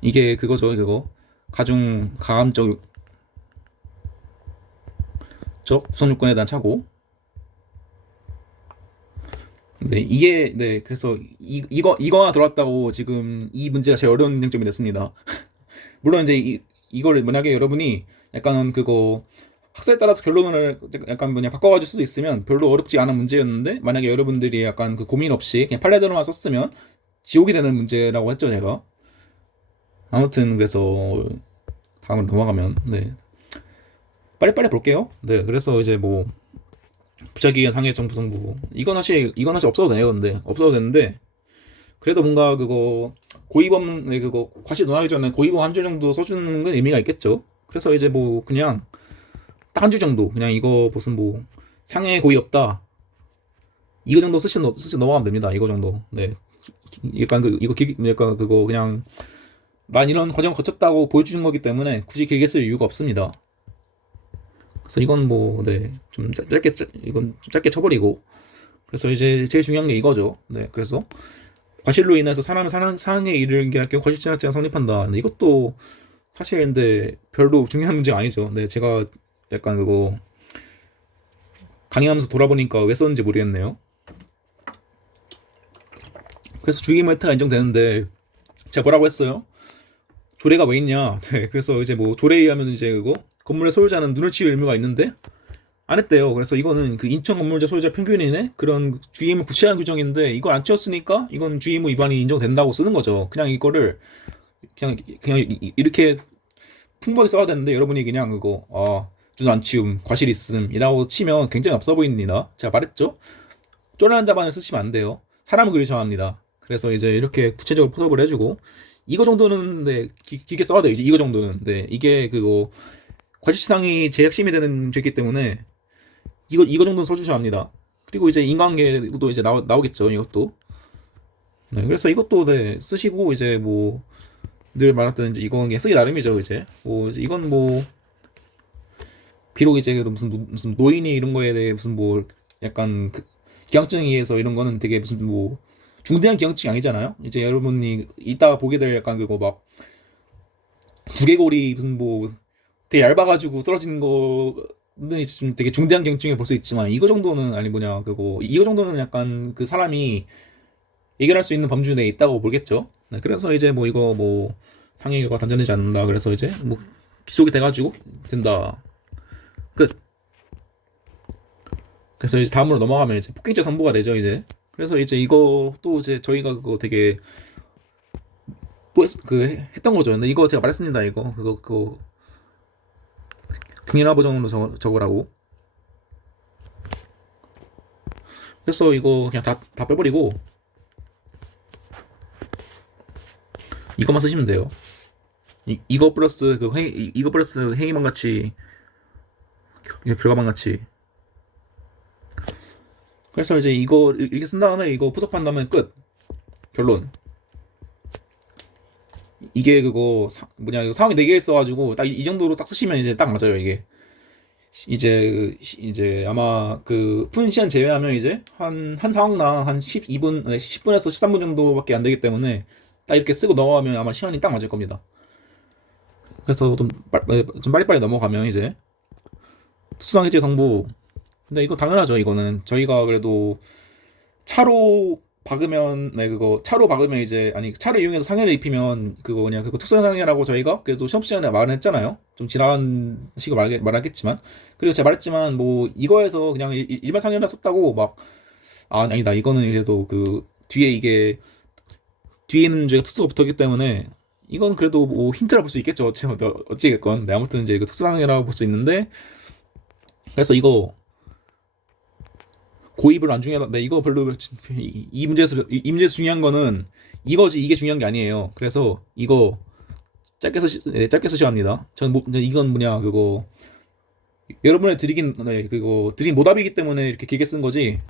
이게 그거죠, 그거. 가중 가함적 구성 요건에 대한 착오. 네, 이게 네, 그래서 이거 하나 들어왔다고 지금 이 문제가 제일 어려운 쟁점이 됐습니다. 물론 이제 이걸 만약에 여러분이 약간 그거 학설에 따라서 결론을 약간 뭐냐 바꿔가질 수도 있으면 별로 어렵지 않은 문제였는데 만약에 여러분들이 약간 그 고민 없이 그냥 판례대로만 썼으면 지옥이 되는 문제라고 했죠 제가. 아무튼 그래서 다음으로 넘어가면 네 빨리빨리 볼게요. 네, 그래서 이제 뭐 부작위한 상해정 부성부 이건 사실 없어도 돼요. 근데 없어도 되는데 그래도 뭔가 그거 고의범 네, 그거 과시 논하기 전에 고의범 한 줄 정도 써주는 건 의미가 있겠죠. 그래서 이제 뭐 그냥 딱 한 줄 정도 그냥 이거 무슨 뭐 상해 고의 없다 이거 정도 쓰시 넘어가면 됩니다. 이거 정도. 네, 약간 약간 그거 그냥 난 이런 과정을 거쳤다고 보여주는 거기 때문에 굳이 길게 쓸 이유가 없습니다. 그래서 이건 뭐, 네, 좀 이건 좀 짧게 쳐버리고. 그래서 이제 제일 중요한 게 이거죠. 네, 그래서 과실로 인해서 사람이 사는 이르게 할 경우 과실치사죄가 성립한다. 근데 이것도 사실 근데 별로 중요한 문제가 아니죠. 네, 제가 약간 그거 강의하면서 돌아보니까 왜 썼는지 모르겠네요. 그래서 주의의무 혜택가 인정되는데 제가 뭐라고 했어요? 조례가 왜 있냐? 네, 그래서 이제 뭐 조례에 의하면 이제 그거 건물의 소유자는 눈을 치울 의무가 있는데 안 했대요. 그래서 이거는 그 인천 건물자 소유자 평균인의 그런 주의의무 구체화한 규정인데 이걸 안 채웠으니까 이건 주의의무 위반이 인정된다고 쓰는 거죠. 그냥 이거를 그냥 이렇게 풍부하게 써야 되는데 여러분이 그냥 그거 눈 안 치움, 과실 있음이라고 치면 굉장히 없어 보입니다. 제가 말했죠? 쪼라는 답안을 쓰시면 안 돼요. 사람을 그리셔야 합니다. 그래서 이제 이렇게 구체적으로 포섭을 해주고 이거 정도는 네, 길게 써야 돼요. 이거 정도는 네, 이게 그거 과실치상이 제일 핵심이 되는 죄이기 때문에 이거 정도는 써주셔야 합니다. 그리고 이제 인과관계도 이제 나오겠죠. 이것도 네, 그래서 이것도 네, 쓰시고 이제 뭐 늘 말했던 이제 이건 쓰기 나름이죠. 이제 뭐 이제 이건 뭐 비록 이제 무슨 노인이 이런 거에 대해 무슨 뭐 약간 기형증에 의해서 이런 거는 되게 무슨 뭐 중대한 기형증이 아니잖아요. 이제 여러분이 이따가 보게 될 약간 그거 막 두개골이 무슨 뭐 되게 얇아가지고 쓰러지는 거는 이제 좀 되게 중대한 기형증에 볼 수 있지만 이거 정도는 아니 뭐냐 그거 이거 정도는 약간 그 사람이 해결할 수 있는 범주 내에 있다고 보겠죠. 네, 그래서 이제 뭐 이거 뭐 상해 결과 단정되지 않는다. 그래서 이제 뭐 기속이 돼가지고 된다. 끝. 그래서 이제 다음으로 넘어가면 이제 폭행죄 선고가 되죠 이제. 그래서 이제 이거 또 이제 저희가 그거 되게 그 했던 거죠. 근데 이거 제가 말했습니다. 이거 그거 경인화 버전으로 적으라고. 그래서 이거 그냥 다 빼버리고 이것만 쓰시면 돼요. 이거 플러스 이거 플러스 행위만 같이 결과만 같이. 그래서 이제 이거 이렇게 쓴 다음에 이거 푸석한 다음에 끝. 결론. 이게 그거 뭐냐 상황이 4개 있어가지고 딱 이 정도로 딱 쓰시면 이제 딱 맞아요 이게. 이제 아마 그 푸는 시간 제외하면 이제 한 상황당 한 12분, 10분에서 13분 정도밖에 안 되기 때문에 딱 이렇게 쓰고 넘어가면 아마 시간이 딱 맞을 겁니다. 그래서 좀 빨리빨리 넘어가면 이제 특수상해죄 성부. 근데 이거 당연하죠. 이거는 저희가 그래도 차로 박으면 네 그거 차로 박으면 이제 아니 차를 이용해서 상해를 입히면 그거 그냥 그거 특수상해라고 저희가 그래도 시험 시간에 말은 했잖아요. 좀 지나간 식으로 말하겠지만 그리고 제가 말했지만 뭐 이거에서 그냥 일반 상해를 썼다고 막 아니다 이거는 이제도 그 뒤에 있는 죄가 특수가 붙었기 때문에 이건 그래도 뭐 힌트라 볼 수 있겠죠. 어찌겠건. 네, 아무튼 이제 그 특수상해라고 볼 수 있는데 그래서 이거 고입을 안 중요하다. 네, 이거 별로 이 문제에서 중요한 거는 이거지 이게 중요한 게 아니에요. 그래서 이거 짧게 쓰셔야 합니다. 이건 뭐냐 그거 여러분의 드린 모답이기 때문에 이렇게 길게 쓴 거지.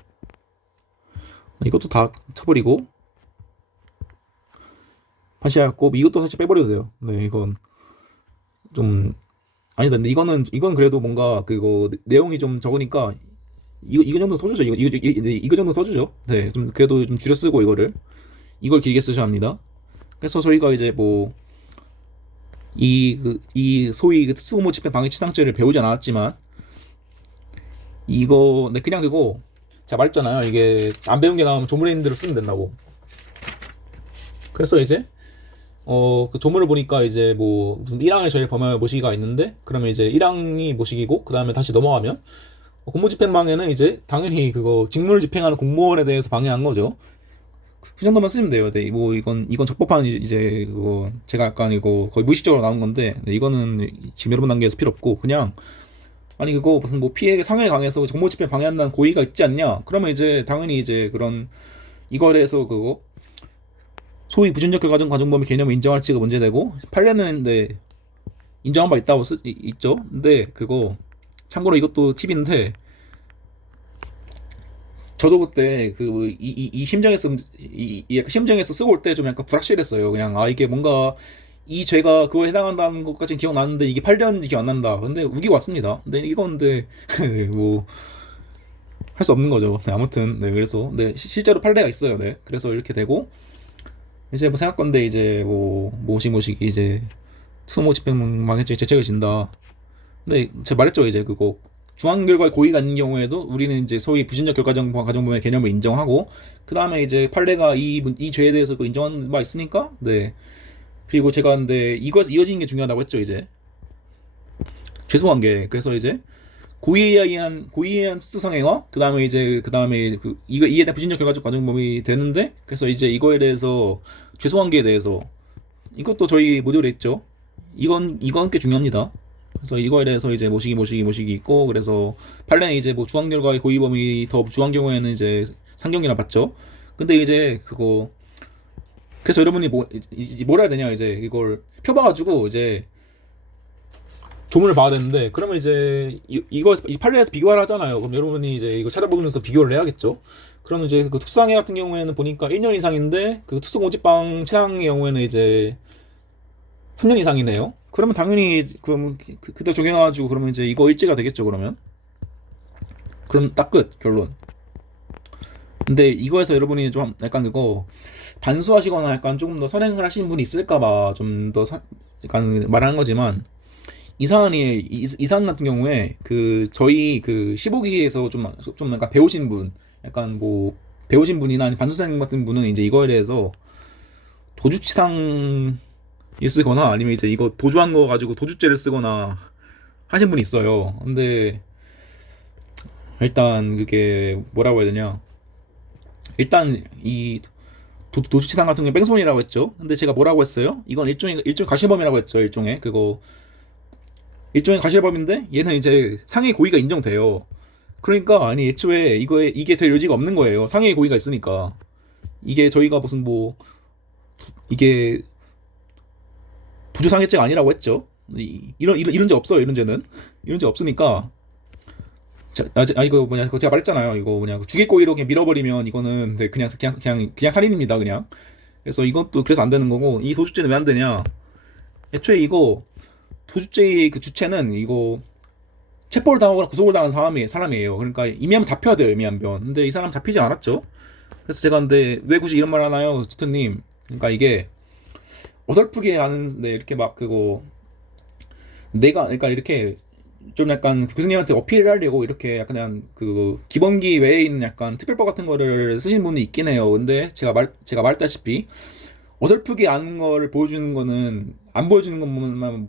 이것도 다 쳐버리고 반시하였고 이것도 사실 빼버려도 돼요. 네, 이건 좀 아니다. 근데 이건 그래도 뭔가 그거 내용이 좀 적으니까 이거 정도 써주죠. 이거 정도 써주죠. 네, 좀 그래도 좀 줄여 쓰고 이걸 길게 쓰셔야 합니다. 그래서 저희가 이제 뭐 이 소위 그 특수고무 집행 방해치상죄를 배우지 않았지만 이거 네 그냥 그거 제가 말했잖아요. 이게 안 배운 게 나오면 조문에 있는 대로 쓰면 된다고. 그래서 이제 그 조문을 보니까 이제 뭐 무슨 1항에 저희 범할 모시기가 있는데 그러면 이제 1항이 모시기고 그 다음에 다시 넘어가면 공무집행방해는 이제 당연히 그거 직무를 집행하는 공무원에 대해서 방해한 거죠. 그 정도만 쓰면 돼요. 네, 뭐 이건 적법한 이제 그거 제가 약간 이거 거의 무의식적으로 나온 건데 네, 이거는 지금 여러분 단계에서 필요 없고 그냥 아니 그거 무슨 뭐 피해 상해를 강해서 공무집행 방해한다는 고의가 있지 않냐? 그러면 이제 당연히 이제 그런 이거에 대해서 그거 소위 부준적 결과적 가중범위 개념을 인정할지가 문제되고 판례는 네, 인정한 바 있다고 있죠. 근데 그거 참고로 이것도 팁인데 저도 그때 이 심정에서 심정에서 쓰고 올 때 좀 약간 불확실했어요. 그냥 이게 뭔가 이 죄가 그거에 해당한다는 것까지는 기억나는데 이게 8년인지 기억 안 난다. 근데 우기고 왔습니다. 근데 이건 근데 뭐 할 수 없는 거죠. 네, 아무튼 네 그래서 네 실제로 판례가 있어요. 네 그래서 이렇게 되고 이제 뭐 생각건데 이제 뭐 모시기 이제 수모 집행방해죄 죄책을 진다. 근데 제가 말했죠. 이제 그거 중한 결과에 고의가 있는 경우에도 우리는 이제 소위 부진적 가정범의 개념을 인정하고 그 다음에 이제 판례가 이 죄에 대해서 인정하는 바 있으니까 네 그리고 제가 근데 이거에서 이어지는 게 중요하다고 했죠, 이제. 죄송한 게. 그래서 이제 고의에 의한 특수상해와 그 다음에 이에 대한 부진적 결과적 과정범위 되는데, 그래서 이제 이거에 대해서 죄송한 게에 대해서 이것도 저희 모듈에 있죠. 이건 꽤 중요합니다. 그래서 이거에 대해서 이제 모시기 있고, 그래서 판례는 이제 뭐 주한 결과의 고의 범위 더 주한 경우에는 이제 상경이라 봤죠. 근데 이제 그거 그래서 여러분이 뭐라 해야 되냐, 이제 이걸 펴봐가지고 이제 조문을 봐야 되는데, 그러면 이제 이 판례에서 비교를 하잖아요. 그럼 여러분이 이제 이거 찾아보면서 비교를 해야겠죠. 그러면 이제 그 특수상해 같은 경우에는 보니까 1년 이상인데, 그 특수고집방 치상의 경우에는 이제 3년 이상이네요. 그러면 당연히 그럼 그때 적용해가지고 그러면 이제 이거 일제가 되겠죠. 그럼 딱 끝, 결론. 근데 이거에서 여러분이 좀 약간 그거 반수하시거나 약간 조금 더 선행을 하시는 분이 있을까봐 좀 더 약간 말하는 거지만, 이사안 같은 경우에 그 저희 그 15기에서 좀 약간 배우신 분, 약간 뭐 배우신 분이나 아니면 반수생 같은 분은 이제 이거에 대해서 도주치상을 쓰거나 아니면 이제 이거 도주한 거 가지고 도주죄를 쓰거나 하신 분이 있어요. 근데 일단 그게 뭐라고 해야 되냐, 일단 이 도주치상 같은 게 뺑소니라고 했죠. 근데 제가 뭐라고 했어요? 이건 일종의 가시범이라고 했죠. 일종의 가시범인데 얘는 이제 상해 고의가 인정돼요. 그러니까 아니 애초에 이게 될 여지가 없는 거예요. 상해 고의가 있으니까. 이게 저희가 무슨 뭐 이게 부주상해죄가 아니라고 했죠. 이런 죄 없어요. 이런 죄 없으니까. 이거 뭐냐, 그거 제가 말했잖아요. 이거 뭐냐, 죽일 고의로 그냥 밀어버리면 이거는 네, 그냥 살인입니다. 그냥. 그래서 이것도 그래서 안 되는 거고, 이 도주죄는 왜 안 되냐? 애초에 이거 도주죄의 그 주체는 이거 체포를 당하거나 구속을 당한 사람이에요. 그러니까 이미하면 잡혀야 돼요. 이미하면. 근데 이 사람 잡히지 않았죠. 그래서 제가 근데 왜 굳이 이런 말 하나요, 스트님? 그러니까 이게 어설프게 하는데 이렇게 막 그거 그러니까 이렇게 좀 약간 교수님한테 어필을 하려고 이렇게 약간 그냥 그 기본기 외에 있는 약간 특별법 같은 거를 쓰신 분이 있긴 해요. 근데 제가 말했다시피 어설프게 아는 거를 보여주는 거는 안 보여주는 것만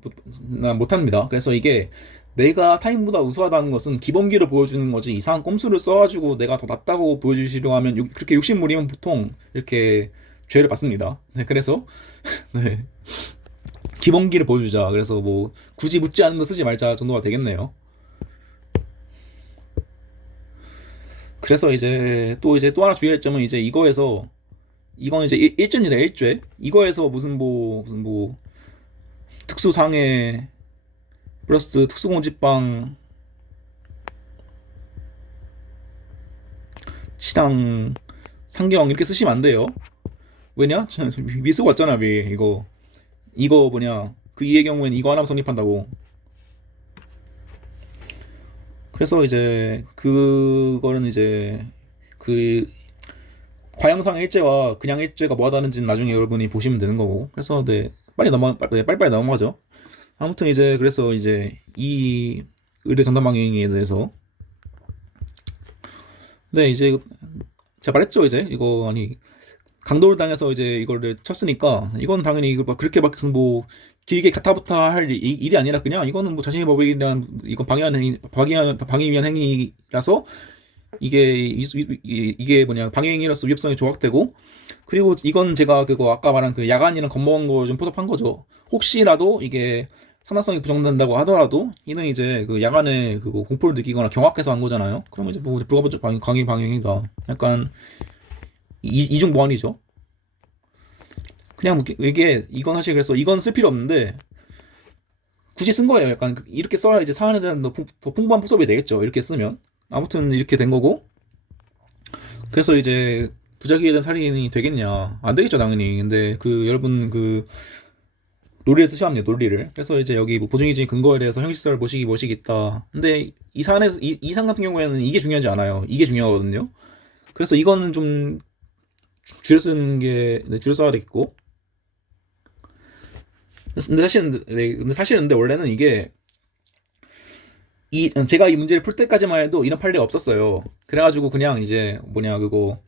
못합니다. 그래서 이게 내가 타인보다 우수하다는 것은 기본기를 보여주는 거지, 이상한 꼼수를 써가지고 내가 더 낫다고 보여주시려 하면 그렇게 욕심부리면 보통 이렇게 죄를 받습니다. 네, 그래서 네, 기본기를 보여주자. 그래서 뭐 굳이 묻지 않은 거 쓰지 말자 정도가 되겠네요. 그래서 이제 또 하나 주의할 점은 이제 이건 이제 일죄입니다. 일죄. 이거에서 무슨 뭐 특수상해 플러스 특수공직방 시당 상경 이렇게 쓰시면 안 돼요. 왜냐? 위 쓰고 왔잖아. 위 이거 뭐냐, 그 이의 경우에는 이거 하나만 성립한다고. 그래서 이제 그거는 이제 그 과형상 일죄와 그냥 일죄가 뭐가 다른지는 나중에 여러분이 보시면 되는 거고. 그래서 네, 빨리빨리 넘어가죠. 아무튼 이제 그래서 이제 이 의뢰 전담 방향에 대해서, 네, 이제 제가 말했죠. 이제 이거 아니 강도를 당해서 이제 이거를 쳤으니까 이건 당연히 이거 막 그렇게 막 무슨 뭐 길게 가타부타 할 일이 아니라 그냥 이거는 뭐 자신의 법에 대한 이건 방해 위한 행위라서 이게 뭐냐, 방해 행위로서 위협성이 조각되고, 그리고 이건 제가 그거 아까 말한 그 야간이랑 겁먹은 거 좀 포섭한 거죠. 혹시라도 이게 상당성이 부정된다고 하더라도 이는 이제 그 야간에 그 공포를 느끼거나 경악해서 한 거잖아요. 그러면 이제 뭐 불가분적 강의 방해행위다. 약간 이중보완이죠. 그냥 뭐 이건 사실 그래서 이건 쓸 필요 없는데 굳이 쓴 거예요. 약간 이렇게 써야 이제 사안에 대한 더 풍부한 포섭이 되겠죠. 이렇게 쓰면. 아무튼 이렇게 된 거고. 그래서 이제 부작위에 대한 살인이 되겠냐? 안 되겠죠, 당연히. 근데 그 여러분 그 논리를 쓰셔야 합니다. 논리를. 그래서 이제 여기 뭐 보증이진 근거에 대해서 형식설 모시기 있다. 근데 이 사안에서 이상 같은 경우에는 이게 중요하지 않아요. 이게 중요하거든요. 그래서 이거는 좀 줄여 쓰는 게, 네, 줄여 써야 되겠고. 근데 사실은 근데 원래는 이게 제가 이 문제를 풀 때까지만 해도 이런 판례가 없었어요. 그래가지고 그냥 이제 뭐냐, 그거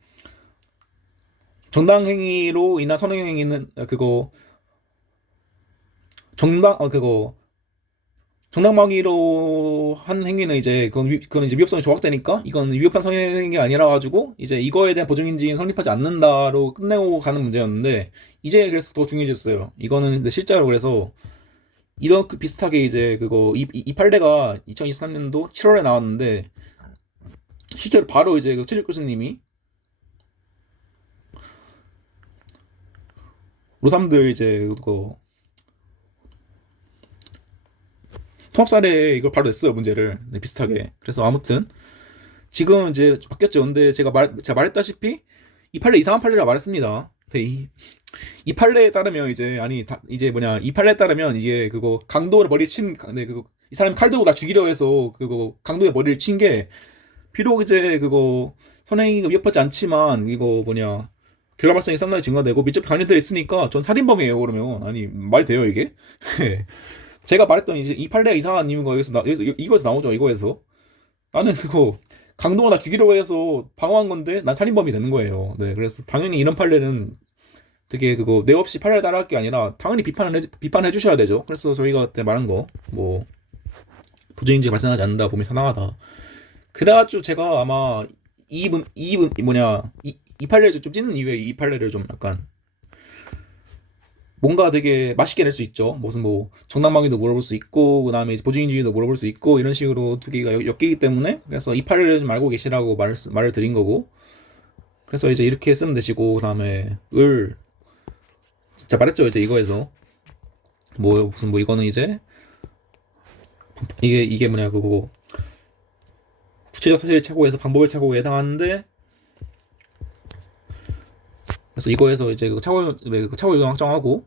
정당행위로 인한 선행행위는 그거 그거 정당방위로 한 행위는 이제 그건 이제 위법성이 조각되니까 이건 위법한 성행위 아니라 가지고 이제 이거에 대한 보증인지는 성립하지 않는다로 끝내고 가는 문제였는데 이제 그래서 더 중요해졌어요. 이거는 근데 실제로 그래서 이런 비슷하게 이제 그거 이 판례가 2023년도 7월에 나왔는데 실제로 바로 이제 그 최직 교수님이 로삼들 이제 그거 통합 사례 이걸 바로 냈어요 문제를. 네, 비슷하게. 그래서 아무튼 지금 이제 바뀌었죠. 근데 제가 말했다시피 이 판례 이상한 판례라 말했습니다. 네, 이 판례에 따르면 이제 아니 이제 뭐냐 이 판례에 따르면 이게 그거 강도의 머리 친 네, 그거 이 사람 칼 들고 나 죽이려 해서 그거 강도의 머리를 친 게 비록 이제 그거 선행이 위협하지 않지만 이거 뭐냐 결과 발생이 상당히 증가되고 밀접 관련되어 있으니까 전 살인범이에요. 그러면 아니 말이 돼요 이게? 제가 말했던 이제 이 판례가 이상한 이유가 이거에서 나오죠. 이거에서 나는 그거 강도가 나 죽이려고 해서 방어한 건데 난 살인범이 되는 거예요. 네, 그래서 당연히 이런 판례는 되게 그거 내 없이 판례를 따라할 게 아니라 당연히 비판해 주셔야 되죠. 그래서 저희가 그때 말한 거 뭐 부정인지 발생하지 않는다 보면 상당하다. 그래가지고 제가 아마 이분 뭐냐 이 판례를 좀 찢는 이유에 이 판례를 좀 약간 뭔가 되게 맛있게 낼 수 있죠. 무슨 뭐 정당방위도 물어볼 수 있고 그다음에 보증인지도 물어볼 수 있고 이런 식으로 두 개가 엮이기 때문에 그래서 이 판례를 좀 알고 계시라고 말을 드린 거고 그래서 이제 이렇게 쓰면 되시고 그다음에 제가 말했죠 이제 이거에서 뭐 무슨 뭐 이거는 이제 이게 뭐냐 그거 구체적 사실을 착오해서 방법을 착오에 해당하는데 그래서 이거에서 이제 착오 유형 확정하고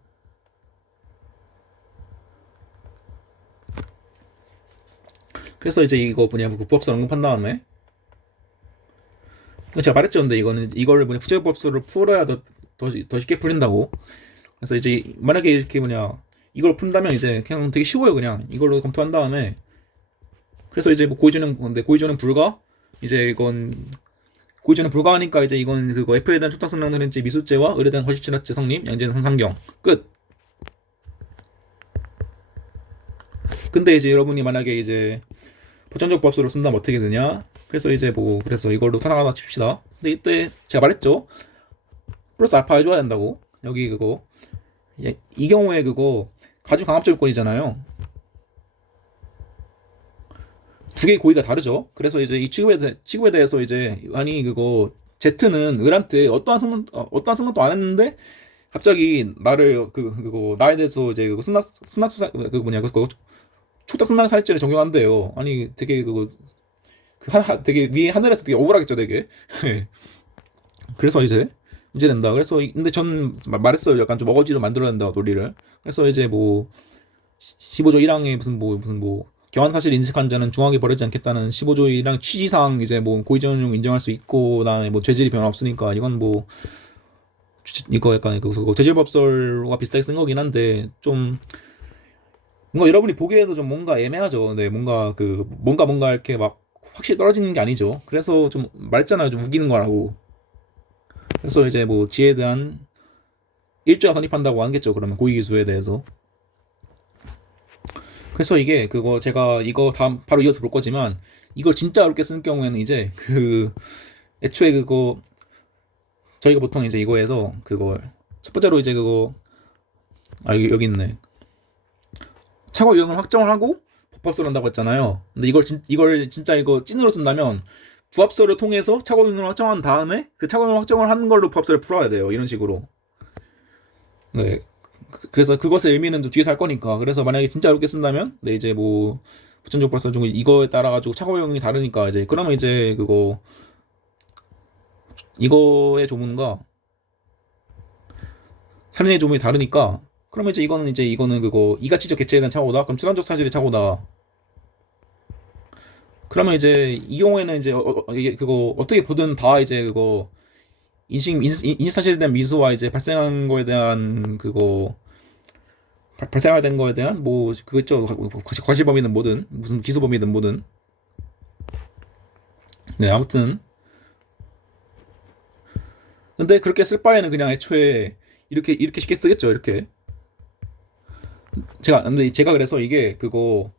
그래서 이제 이거 뭐냐 그 부합성 언급한 다음에 제가 말했죠. 근데 이거를 뭐냐 부재부합수를 풀어야 더 쉽게 풀린다고. 그래서 이제 만약에 이렇게 뭐냐 이걸 푼다면 이제 그냥 되게 쉬워요. 그냥 이걸로 검토한 다음에 그래서 이제 뭐 고의조는 불가 이제 이건 고의조는 불가하니까 이제 이건 그거 F에 대한 초탁성량들인지 미수죄와 을에 대한 과실치납죄 성립 양재는 상경 끝. 근데 이제 여러분이 만약에 이제 보편적 부합수를 쓴다면 어떻게 되냐? 그래서 이제 뭐 그래서 이걸로 하나 칩시다. 근데 이때 제가 말했죠. 플러스 알파 해줘야 된다고. 여기 그거 이 경우에 그거 가중 강압 조건이잖아요. 두 개의 고의가 다르죠. 그래서 이제 이 취급에 대해서 이제 아니 그거 Z는 을한테 어떠한 생각도 안 했는데 갑자기 나를 그거 나에 대해서 이제 그 그 뭐냐 그거 초탁 승낙 살인죄를 적용한대요. 아니 되게 되게 위에 하늘에서 되게 억울하겠죠, 되게. 그래서 이제 문제 된다. 그래서 근데 전 말했어요. 약간 좀 어거지로 만들어야 된다 논리를. 그래서 이제 뭐 15조 1항에 무슨 뭐 교환 사실 인식한 자는 중하게 벌이지 않겠다는 15조 1항 취지상 이제 뭐 고의전용 인정할 수 있고 그다음에 뭐 죄질이 변화 없으니까 이건 뭐 이거 약간 그 죄질법설과 비슷하게 쓴 거긴 한데 좀 뭔가 여러분이 보기에도 좀 뭔가 애매하죠. 네, 뭔가 이렇게 막 확실히 떨어지는 게 아니죠. 그래서 좀 말했잖아요. 좀 우기는 거라고. 그래서 이제 뭐 지에 대한 일조가 선입한다고 하겠죠. 그러면 고의기수에 대해서. 그래서 이게 그거 제가 이거 다음 바로 이어서 볼 거지만 이걸 진짜 어렵게 쓸 경우에는 이제 애초에 그거 저희가 보통 이제 이거에서 그걸 첫 번째로 이제 그거 여기 있네. 차고 유형을 확정을 하고 부합서를 한다고 했잖아요. 근데 이걸 진짜 이거 찐으로 쓴다면 부합서를 통해서 차고 유형을 확정한 다음에 그 차고 유형을 확정을 하는 걸로 부합서를 풀어야 돼요. 이런 식으로. 네. 그래서 그것의 의미는 좀 뒤에서 할 거니까. 그래서 만약에 진짜 어렵게 쓴다면 네 이제 뭐 부천적 부합서 중 이거에 따라 가지고 차고 유형이 다르니까 이제 그러면 이제 그거 이거의 조문과 살인의 조문이 다르니까 그러면 이제 이거는 그거 이가치적 개체에 대한 착오다. 그럼 추단적 사실의 착오다. 그러면 이제 이 경우에는 이제 이게 그거 어떻게 보든 다 이제 그거 인식 사실에 대한 미수와 이제 발생한 거에 대한 그거 발생하게 거에 대한 뭐 그겠죠. 과실범위든 뭐든 무슨 기수범위든 뭐든. 네, 아무튼 근데 그렇게 쓸 바에는 그냥 애초에 이렇게 쉽게 쓰겠죠. 이렇게 근데 제가 그래서 이게 그거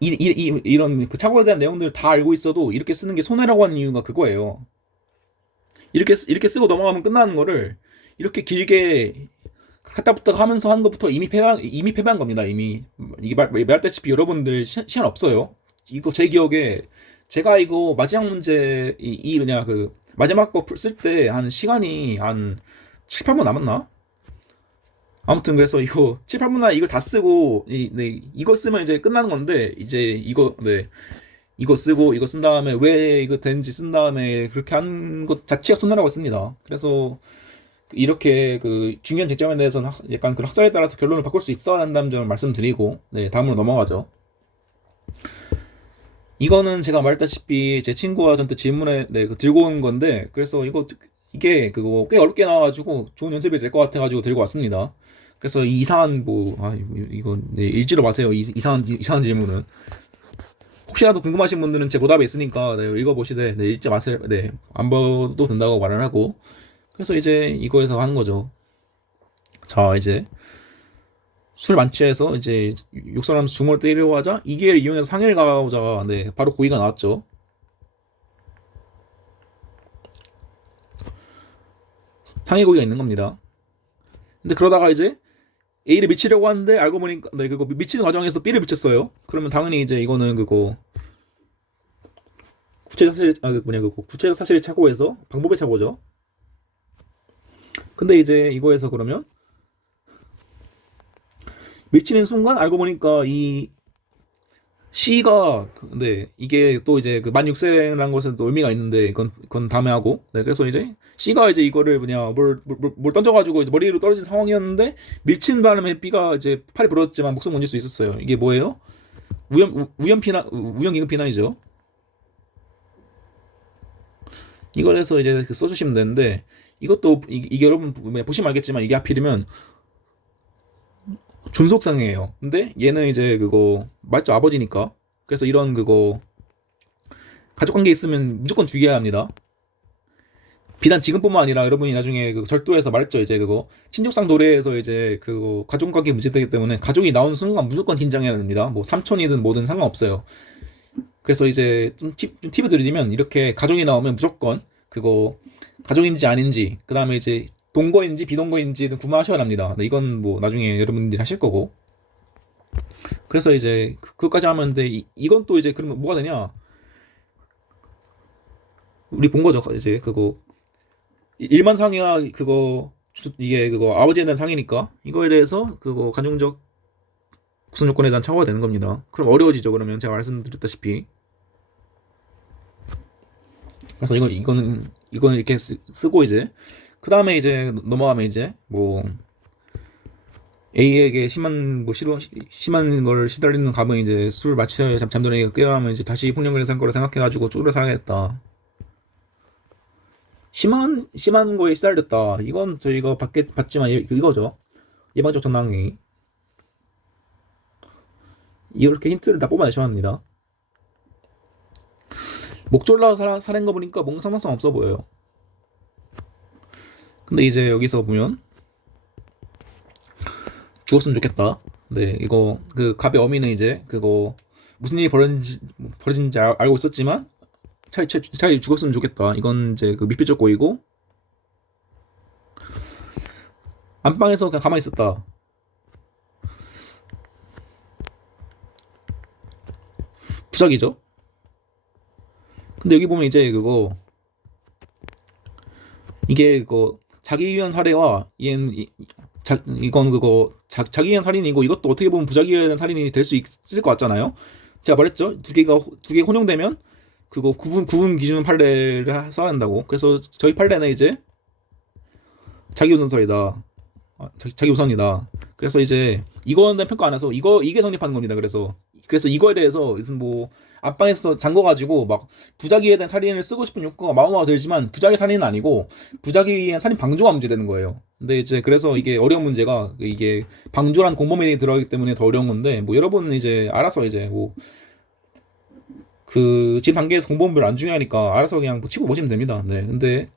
이런 그 착오에 대한 내용들을 다 알고 있어도 이렇게 쓰는 게 손해라고 하는 이유가 그거예요. 이렇게 쓰고 넘어가면 끝나는 거를 이렇게 길게 갖다 붙다 하면서 하는 것부터 이미 패배한 겁니다. 이미 이게 말했다시피 여러분들 시간 없어요. 이거 제 기억에 제가 이거 마지막 문제 이 뭐냐 그 마지막 거 쓸 때 한 시간이 한 7, 8분 남았나? 아무튼 그래서 이거 7, 8분 안에 이걸 다 쓰고 네, 이거 쓰면 이제 끝나는 건데 이제 이거 쓰고 이거 쓴 다음에 왜 이거 되는지 쓴 다음에 그렇게 한 것 자체가 손해라고 했습니다. 그래서 이렇게 그 중요한 쟁점에 대해서는 약간 그 학설에 따라서 결론을 바꿀 수 있어야 한다는 점을 말씀드리고 네 다음으로 넘어가죠. 이거는 제가 말했다시피 제 친구가 저한테 질문에 들고 온 건데 그래서 이게 그거 꽤 어렵게 나와가지고 좋은 연습이 될 것 같아가지고 들고 왔습니다. 그래서 이 이상한 이거 네, 읽지도 마세요. 이상한 질문은 혹시라도 궁금하신 분들은 제 보답에 있으니까 네, 읽어보시되 네, 읽지 마세요. 네, 안 봐도 된다고 말을 하고 그래서 이제 이거에서 하는 거죠. 자 이제 술 만취해서 이제 욕설하면서 중을 때리려고 하자 이 기회를 이용해서 상해를 가고자 네 바로 고의가 나왔죠. 상해 고의가 있는 겁니다. 근데 그러다가 이제 A를 미치려고 하는데 알고 보니까 네 그거 미치는 과정에서 B를 미쳤어요. 그러면 당연히 이제 이거는 그거 구체적 사실 그 뭐냐 그거 구체적 사실을 착오해서 방법의 착오죠. 근데 이제 이거에서 그러면 미치는 순간 알고 보니까 이 C가 근데 이게 또 이제 그 만 6세라는 것은 또 의미가 있는데 그건 다음에 하고 네 그래서 이제 C가 이제 이거를 뭐냐 뭘 던져가지고 이제 머리로 떨어진 상황이었는데 밀친 바람에 B가 이제 팔이 부러졌지만 목숨 건질 수 있었어요. 이게 뭐예요? 우연 기금 피난이죠. 이걸 해서 이제 써주시면 되는데 이것도 이게 여러분 보시면 알겠지만 이게 하필이면 존속상이에요. 근데 얘는 이제 그거 맞죠 아버지니까. 그래서 이런 그거 가족 관계 있으면 무조건 죽여야 합니다. 비단 지금뿐만 아니라 여러분이 나중에 그 절도에서 말했죠 이제 그거 친족상 도래에서 이제 그거 가족 관계 문제되기 때문에 가족이 나온 순간 무조건 긴장해야 됩니다. 뭐 삼촌이든 뭐든 상관없어요. 그래서 이제 좀 팁을 드리자면 이렇게 가족이 나오면 무조건 그거 가족인지 아닌지 그 다음에 이제 동거인지 비동거인지는 구분하셔야 합니다. 네, 이건 뭐 나중에 여러분들이 하실 거고 그래서 이제 그것까지 하면 돼. 이건 또 이제 그러면 뭐가 되냐 우리 본 거죠 이제 그거 일만 상이야 그거 이게 그거 아버지에 대한 상이니까 이거에 대해서 그거 가정적 구성 요건에 대한 착오가 되는 겁니다. 그럼 어려워지죠. 그러면 제가 말씀드렸다시피 그래서 이거는 이렇게 쓰고 이제 그 다음에 이제 넘어가면 이제 뭐 A에게 심한 걸 시달리는 감은 이제 술 마취에 잠든 A가 깨어나면 이제 다시 폭력을 산 거라 생각해가지고 쪼를 살아야겠다. 심한 거에 시달렸다. 이건 저희가 봤지만 이거죠. 예방적 전낭이 이렇게 힌트를 다 뽑아내셔야 합니다. 목졸라 살인 거 보니까 뭔가 상관성 없어 보여요. 근데 이제 여기서 보면 죽었으면 좋겠다. 네, 이거 그 갑의 어미는 이제 그거 무슨 일이 벌어진지 알고 있었지만 차라리 죽었으면 좋겠다. 이건 이제 그 미필적 고이고 안방에서 그냥 가만히 있었다. 부작이죠. 근데 여기 보면 이제 그거 이게 그거 자기 위한 살해와 이건 그거 자기 위한 살인이고 이것도 어떻게 보면 부작위 위한 살인이 될 수 있을 것 같잖아요. 제가 말했죠. 두 개가 혼용되면 그거 구분 기준 판례를 써야 한다고. 그래서 저희 판례는 이제 자기 우선설이다. 자기 우선이다. 그래서 이제 이거는 평가 안 해서 이게 성립하는 겁니다. 그래서 이거에 대해서 무슨 뭐 안방에서 잠궈 가지고 막 부작위에 대한 살인을 쓰고 싶은 욕구가 마음마다 들지만 부작위 살인은 아니고 부작위에 살인 방조가 문제되는 거예요. 근데 이제 그래서 이게 어려운 문제가 이게 방조란 공범행위 들어가기 때문에 더 어려운 건데 뭐 여러분은 이제 알아서 이제 뭐 그 지금 단계에서 공범별 안 중요하니까 알아서 그냥 뭐 치고 보시면 됩니다. 네. 근데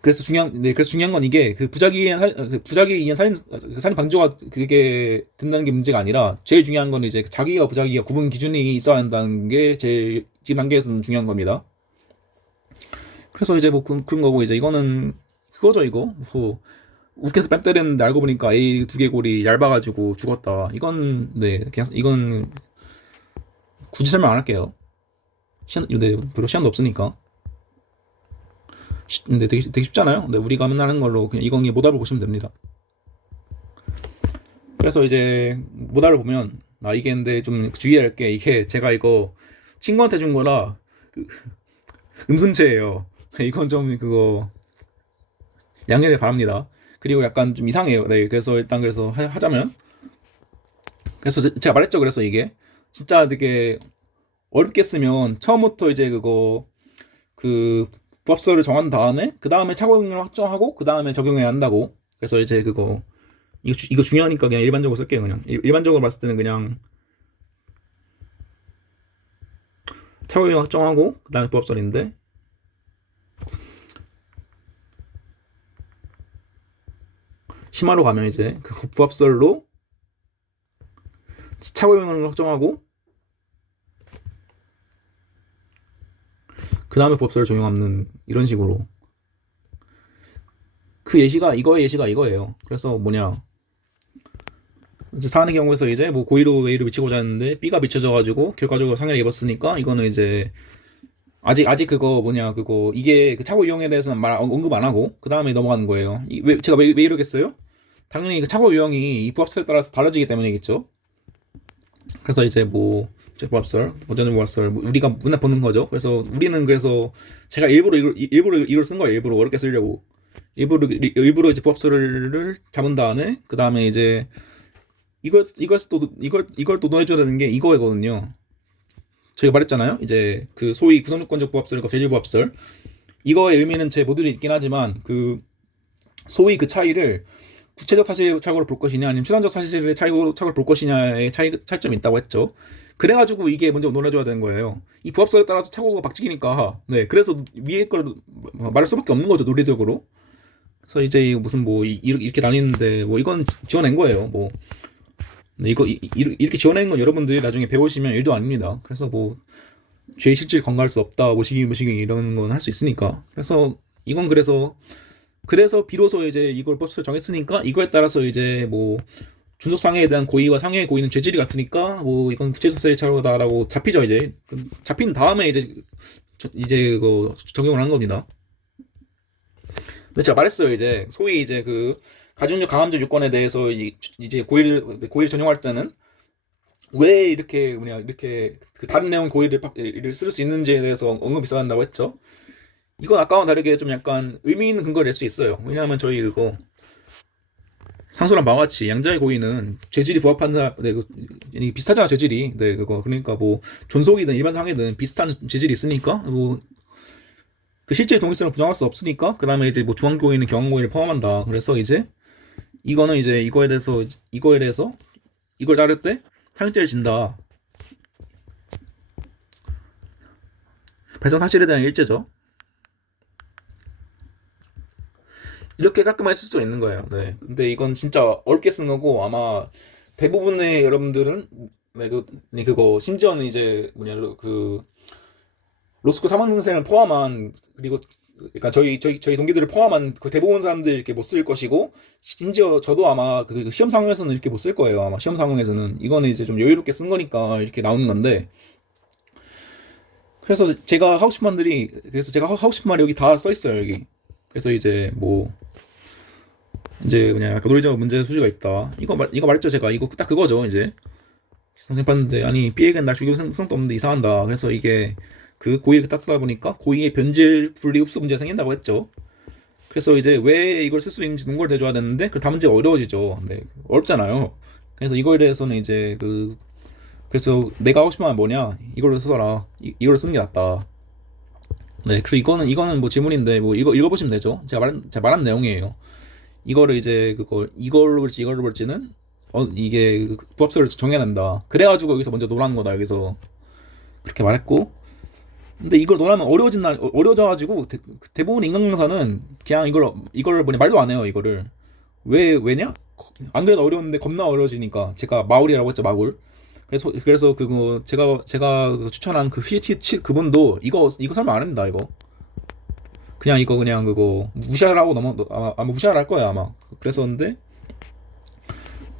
그래서 중요한 건 이게 그 부작위에 의한 살인 그 살인 방조가 그게 된다는 게 문제가 아니라 제일 중요한 건 이제 자기가 부작위가 구분 기준이 있어야 한다는 게 제일 지금 단계에서는 중요한 겁니다. 그래서 이제 뭐 그런 거고 이제 이거는 그거죠 이거 뭐 욱해서 뺨 때렸는데 알고 보니까 A 두개골이 얇아가지고 죽었다. 이건 네 그냥 이건 굳이 설명 안 할게요. 네, 별로 시간도 없으니까. 근데 되게 쉽잖아요. 근데 우리가 맨날 하는 걸로 그냥 이건희 모달을 보시면 됩니다. 그래서 이제 모달을 보면 이게 근데 좀 주의해야 할 게 이게 제가 이거 친구한테 준 거라 그 음순체예요. 이건 좀 그거 양해를 바랍니다. 그리고 약간 좀 이상해요. 네, 그래서 일단 그래서 하자면 그래서 제가 말했죠. 그래서 이게 진짜 되게 어렵게 쓰면 처음부터 이제 그거 그 부합설을 정한 다음에 그 다음에 차고용을 확정하고 그 다음에 적용해야 한다고. 그래서 이제 그거 이거 중요하니까 그냥 일반적으로 쓸게요. 그냥 일반적으로 봤을 때는 그냥 차고용 확정하고 그 다음에 부합설인데 심화로 가면 이제 그 부합설로 차고용을 확정하고 그 다음에 부합설을 적용하는 이런 식으로 그 예시가 이거예요. 그래서 뭐냐 이제 사안의 경우에서 이제 뭐 고의로 A를 미치고자 했는데 B가 미쳐져가지고 결과적으로 상해를 입었으니까 이거는 이제 아직 그거 뭐냐 그거 이게 그 차고 유형에 대해서는 언급 안 하고 그 다음에 넘어가는 거예요. 제가 왜 이러겠어요? 당연히 그 차고 유형이 이 부합설에 따라서 달라지기 때문이겠죠. 그래서 이제 뭐 부합설, 어쩌는 부합설 우리가 눈에 보는 거죠. 그래서 우리는 그래서 제가 일부러 이걸 쓴 거예요. 일부러 어렵게 쓰려고 일부러 이제 부합설을 잡은 다음에 그 다음에 이제 이걸 또 넣어줘야 되는 게 이거거든요. 저희가 말했잖아요. 이제 그 소위 구성요건적 부합설과 재질 부합설 이거의 의미는 제 모듈이 있긴 하지만 그 소위 그 차이를 구체적 사실 착오를 볼 것이냐 아니면 추상적 사실의 착오를 볼 것이냐의 차이점이 있다고 했죠. 그래가지고 이게 먼저 논해줘야 되는 거예요. 이 부합설에 따라서 착오가 바뀌니까 네 그래서 위에 걸 말할 수밖에 없는 거죠 논리적으로. 그래서 이제 무슨 뭐 이렇게 나뉘는데 뭐 이건 지어낸 거예요. 뭐 네, 이렇게 지어낸 건 여러분들이 나중에 배우시면 일도 아닙니다. 그래서 뭐 죄의 실질 관가할 수 없다 모시기 이런 건 할 수 있으니까. 그래서 이건 그래서 비로소 이제 이걸 버스 정했으니까 이거에 따라서 이제 뭐 존속 상해에 대한 고의와 상해의 고의는 죄질이 같으니까 뭐 이건 구체적사의 차로다라고 잡히죠. 이제 잡힌 다음에 이제 그거 적용을 한 겁니다. 근데 제가 말했어요. 이제 소위 이제 그 가중적 강함적 요건에 대해서 이제 고의를 전용할 때는 왜 이렇게 그 다른 내용 고의를 쓸 수 있는지에 대해서 언급이 있어야 한다고 했죠. 이건 아까와 다르게 좀 약간 의미 있는 근거를 낼 수 있어요. 왜냐하면 저희 그거 상소랑 바와 같이 양자의 고의는 재질이 부합한 비슷하잖아 재질이. 네 그거 그러니까 뭐 존속이든 일반 상해든 비슷한 재질이 있으니까 뭐 그 실제 동일성을 부정할 수 없으니까 그 다음에 이제 뭐 중앙 고의는 경항 고의를 포함한다. 그래서 이제 이거는 이제 이거에 대해서 이걸 다룰 때 상해죄를 진다. 발생 사실에 대한 일제죠. 이렇게 깔끔하게 쓸 수가 있는 거예요. 네. 근데 이건 진짜 어렵게 쓴 거고 아마 대부분의 여러분들은 그거 심지어는 이제 그 로스쿨 3학년생을 포함한 그리고 그러니까 저희 동기들을 포함한 그 대부분 사람들이 이렇게 못 쓸 것이고 심지어 저도 아마 그 시험 상황에서는 이렇게 못 쓸 거예요. 아마 시험 상황에서는 이거는 이제 좀 여유롭게 쓴 거니까 이렇게 나오는 건데 그래서 제가 하고 싶은 말이 여기 다 써 있어요 여기. 그래서 이제 뭐 이제 그냥 약간 논리적 문제 소지가 있다. 이거 말했죠 제가. 이거 딱 그거죠 이제. 선생님 봤는데 아니 B에겐 날 죽일 생각도 없는데 이상한다. 그래서 이게 그 고의를 딱 쓰다 보니까 고의의 변질 분리 흡수 문제가 생긴다고 했죠. 그래서 이제 왜 이걸 쓸 수 있는지 논거를 대줘야 되는데 그 다음 문제가 어려워지죠. 네 어렵잖아요. 그래서 이거에 대해서는 이제 그래서 내가 하고 싶은 말 뭐냐 이걸로 써라. 이걸로 쓰는 게 낫다. 네 그리고 이거는 뭐 지문인데 뭐 이거 읽어보시면 되죠. 제가 말한 내용이에요. 이거를 이제 이걸로 볼지는 이게 부합설을 정해야 한다. 그래가지고 여기서 먼저 노라는 거다. 여기서 그렇게 말했고 근데 이걸 논하면 어려워져가지고 대부분 인간 강사는 그냥 이걸 뭐냐 말도 안 해요. 이거를 왜냐? 안 그래도 어려운데 겁나 어려워지니까 제가 마울이라고 했죠, 마울. 그래서 그거 제가 그 추천한 그 히치 그분도 이거 설명 안 합니다. 이거 그냥 그거 무시하라고 아마 무시할 할 거야 아마. 그랬었는데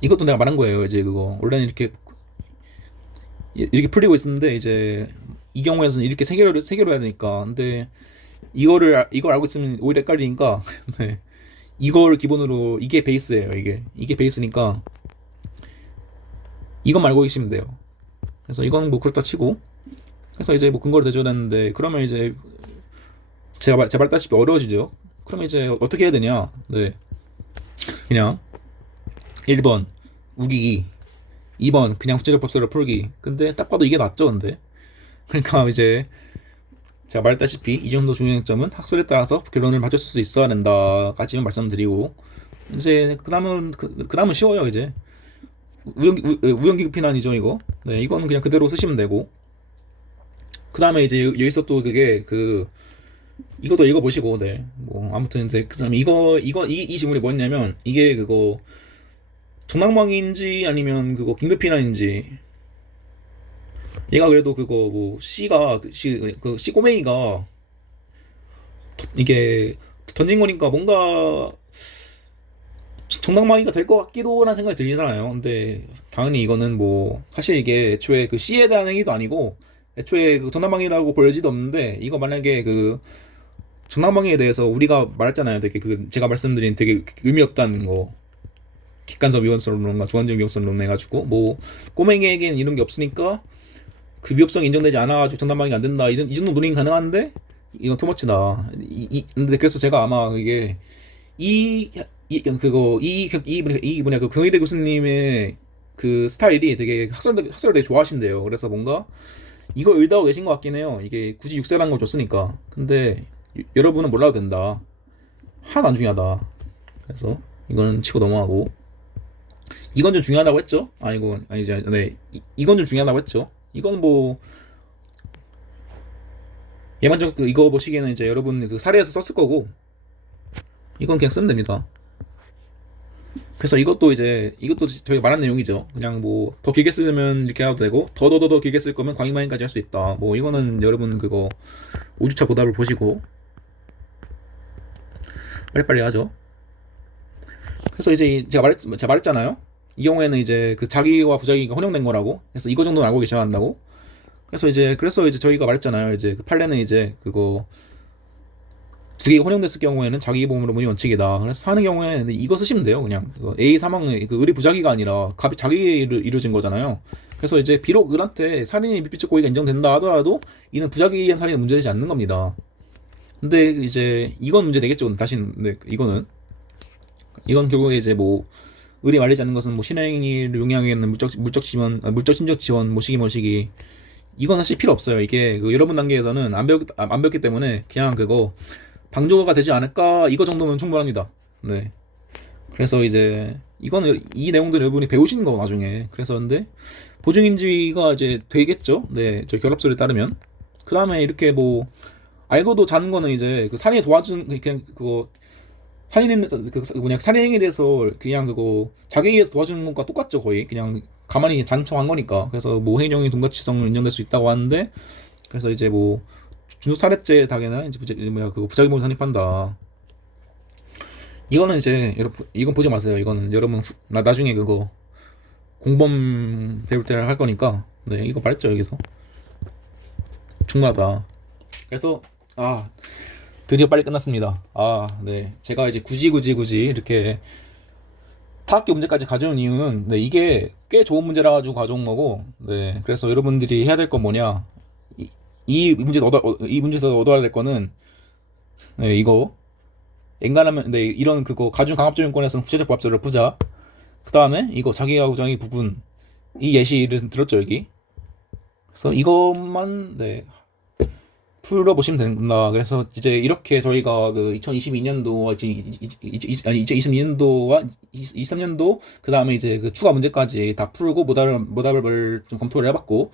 이것도 내가 말한 거예요. 이제 그거 원래는 이렇게 풀리고 있었는데 이제 이 경우에서는 이렇게 세 개로 해야 되니까. 근데 이걸 알고 있으면 오히려 헷갈리니까 네. 이걸 기본으로 이게 베이스예요. 이게 베이스니까 이것만 알고 계시면 돼요. 그래서 이건 뭐 그렇다 치고, 그래서 이제 뭐 근거를 대줘야되는데, 그러면 이제 제가 말했다시피 어려워지죠. 그러면 이제 어떻게 해야 되냐? 네, 그냥 1번 우기기, 2번 그냥 구체적 법칙을 풀기. 근데 딱 봐도 이게 낫죠, 근데. 그러니까 이제 제가 말했다시피 이 정도 중요점은 학술에 따라서 결론을 맞췄을 수 있어야 된다까지만 말씀드리고, 이제 그 다음은 쉬워요. 이제 우연기급 피난이죠, 이거. 네, 이거는 그냥 그대로 쓰시면 되고. 그 다음에 이제 여기서 또 그게 이것도 읽어보시고, 네. 뭐 아무튼 이제 그다음에 이 질문이 뭐였냐면, 이게 그거 정당방위인지 아니면 그거 긴급 피난인지. 얘가 그래도 그거 뭐 C 꼬맹이가 이게 던진 거니까 뭔가 정당방위가 될 것 같기도 하는 생각이 들잖아요. 근데 당연히 이거는 뭐 사실 이게 애초에 그 C에 대한 행위도 아니고 애초에 그 정당방위라고 볼 여지도 없는데, 이거 만약에 그 정당방위에 대해서 우리가 말했잖아요. 되게 제가 말씀드린 되게 의미 없다는 거. 객관적 위헌성론과 주관적 위헌성론 해가지고 뭐 꼬맹이에게는 이런 게 없으니까 그 위협성이 인정되지 않아가지고 정당방위가 안 된다. 이 정도 논의는 가능한데 이건 투머치다. 근데 그래서 제가 아마 이게 이 뭐냐 그 경희대 교수님의 그 스타일이 되게 학생들 되게 좋아하신대요. 그래서 뭔가 이걸 의도하고 계신 것 같긴 해요. 이게 굳이 육세라는 걸 줬으니까. 근데 여러분은 몰라도 된다. 하나도 안 중요하다. 그래서 이거는 치고 넘어가고, 이건 좀 중요하다고 했죠? 아니지, 네, 이건 좀 중요하다고 했죠. 이건 뭐 예반적 이거 보시기에는 이제 여러분 그 사례에서 썼을 거고, 이건 그냥 쓰면 됩니다. 그래서 이것도 저희가 말한 내용이죠. 그냥 뭐 더 길게 쓰면 이렇게 해도 되고, 더 길게 쓸 거면 광익만인까지 할 수 있다. 뭐 이거는 여러분 그거 5주차 보답을 보시고 빨리빨리 하죠. 그래서 이제 제가 말했잖아요. 이 경우에는 이제 그 자기와 부자기가 혼용된 거라고. 그래서 이거 정도는 알고 계셔야 한다고. 그래서 이제 저희가 말했잖아요. 이제 그 판례는 이제 그거 두 개가 혼용됐을 경우에는 자기 보험으로 문의 원칙이다. 그래서 하는 경우에는 이거 쓰시면 돼요. 그냥 A 사망의 그 의리 부자기가 아니라 갑이 자기를 이루어진 거잖아요. 그래서 이제 비록 을한테 살인이 미필적 고의가 인정된다 하더라도 이는 부자기에 의한 살인은 문제되지 않는 겁니다. 근데 이제 이건 문제 되겠죠. 다시. 네, 이건 결국에 이제 뭐 의리 말리지 않는 것은 뭐 신행위를 용이하게 하는 물적 심적 지원 모시기 이건 사실 필요 없어요. 이게 그 여러분 단계에서는 안 배웠기 때문에 그냥 그거 방조가 되지 않을까, 이거 정도면 충분합니다. 네. 그래서 이제 이 내용들 여러분이 배우시는 거 나중에. 그래서 근데 보증인지가 이제 되겠죠. 네, 저 결합서를 따르면. 그 다음에 이렇게 뭐 알고도 자는 거는 이제 그 살인에 도와준 그냥 그거 살인행위에 대해서 그냥 그거 자기에 의해서 도와주는 것과 똑같죠. 거의 그냥 가만히 잔청한 거니까. 그래서 뭐 행정의 동거치성을 인정될 수 있다고 하는데, 그래서 이제 뭐 준속살해죄 당에는 이제 그거 부작위범을 성립한다. 이거는 이제 여러분 이건 보지 마세요. 이거는 여러분 나중에 그거 공범 배울 때 할 거니까. 네, 이거 말했죠 여기서. 충분하다. 그래서 드디어 빨리 끝났습니다. 네, 제가 이제 굳이 이렇게 타학교 문제까지 가져온 이유는, 네, 이게 꽤 좋은 문제라 가지고 가져온 거고, 네, 그래서 여러분들이 해야 될 건 뭐냐, 이 문제에서 얻어야 될 거는, 네, 이거 엔간하면, 네, 이런 그거 가중 강압적용권에서는 구체적 법则푸자. 그 다음에 이거 자기와 부정의 구분, 이 예시를 들었죠 여기. 그래서 이것만, 네, 풀어보시면 된다. 그래서 이제 이렇게 저희가 그 2022년도, 2022년도와 23년도, 그 다음에 이제 그 추가 문제까지 다 풀고 모답을 좀 검토를 해봤고,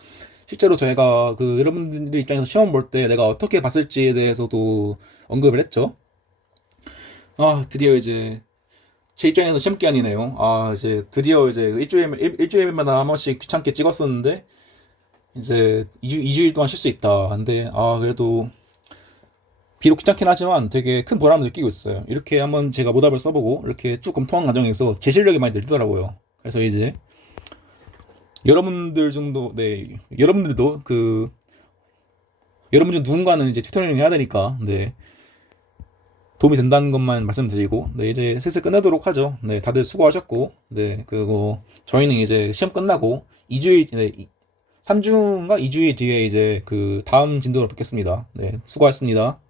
실제로 저희가 그 여러분들 입장에서 시험 볼 때 내가 어떻게 봤을지에 대해서도 언급을 했죠. 드디어 이제 제 입장에서 시험 기간이네요. 이제 드디어 이제 일주일마다 한 번씩 귀찮게 찍었었는데 이제 2주일 동안 쉴 수 있다. 근데 그래도 비록 귀찮긴 하지만 되게 큰 보람을 느끼고 있어요. 이렇게 한번 제가 모답을 써보고 이렇게 쭉 검토한 과정에서 제 실력이 많이 늘더라고요. 그래서 이제 여러분들 정도, 네, 여러분들도 여러분 중 누군가는 이제 튜토리얼 해야 되니까, 네, 도움이 된다는 것만 말씀드리고, 네, 이제 슬슬 끝내도록 하죠. 네, 다들 수고하셨고, 네, 그리고 저희는 이제 시험 끝나고 2주일, 네, 3주인가 2주일 뒤에 이제 그 다음 진도로 뵙겠습니다. 네, 수고하셨습니다.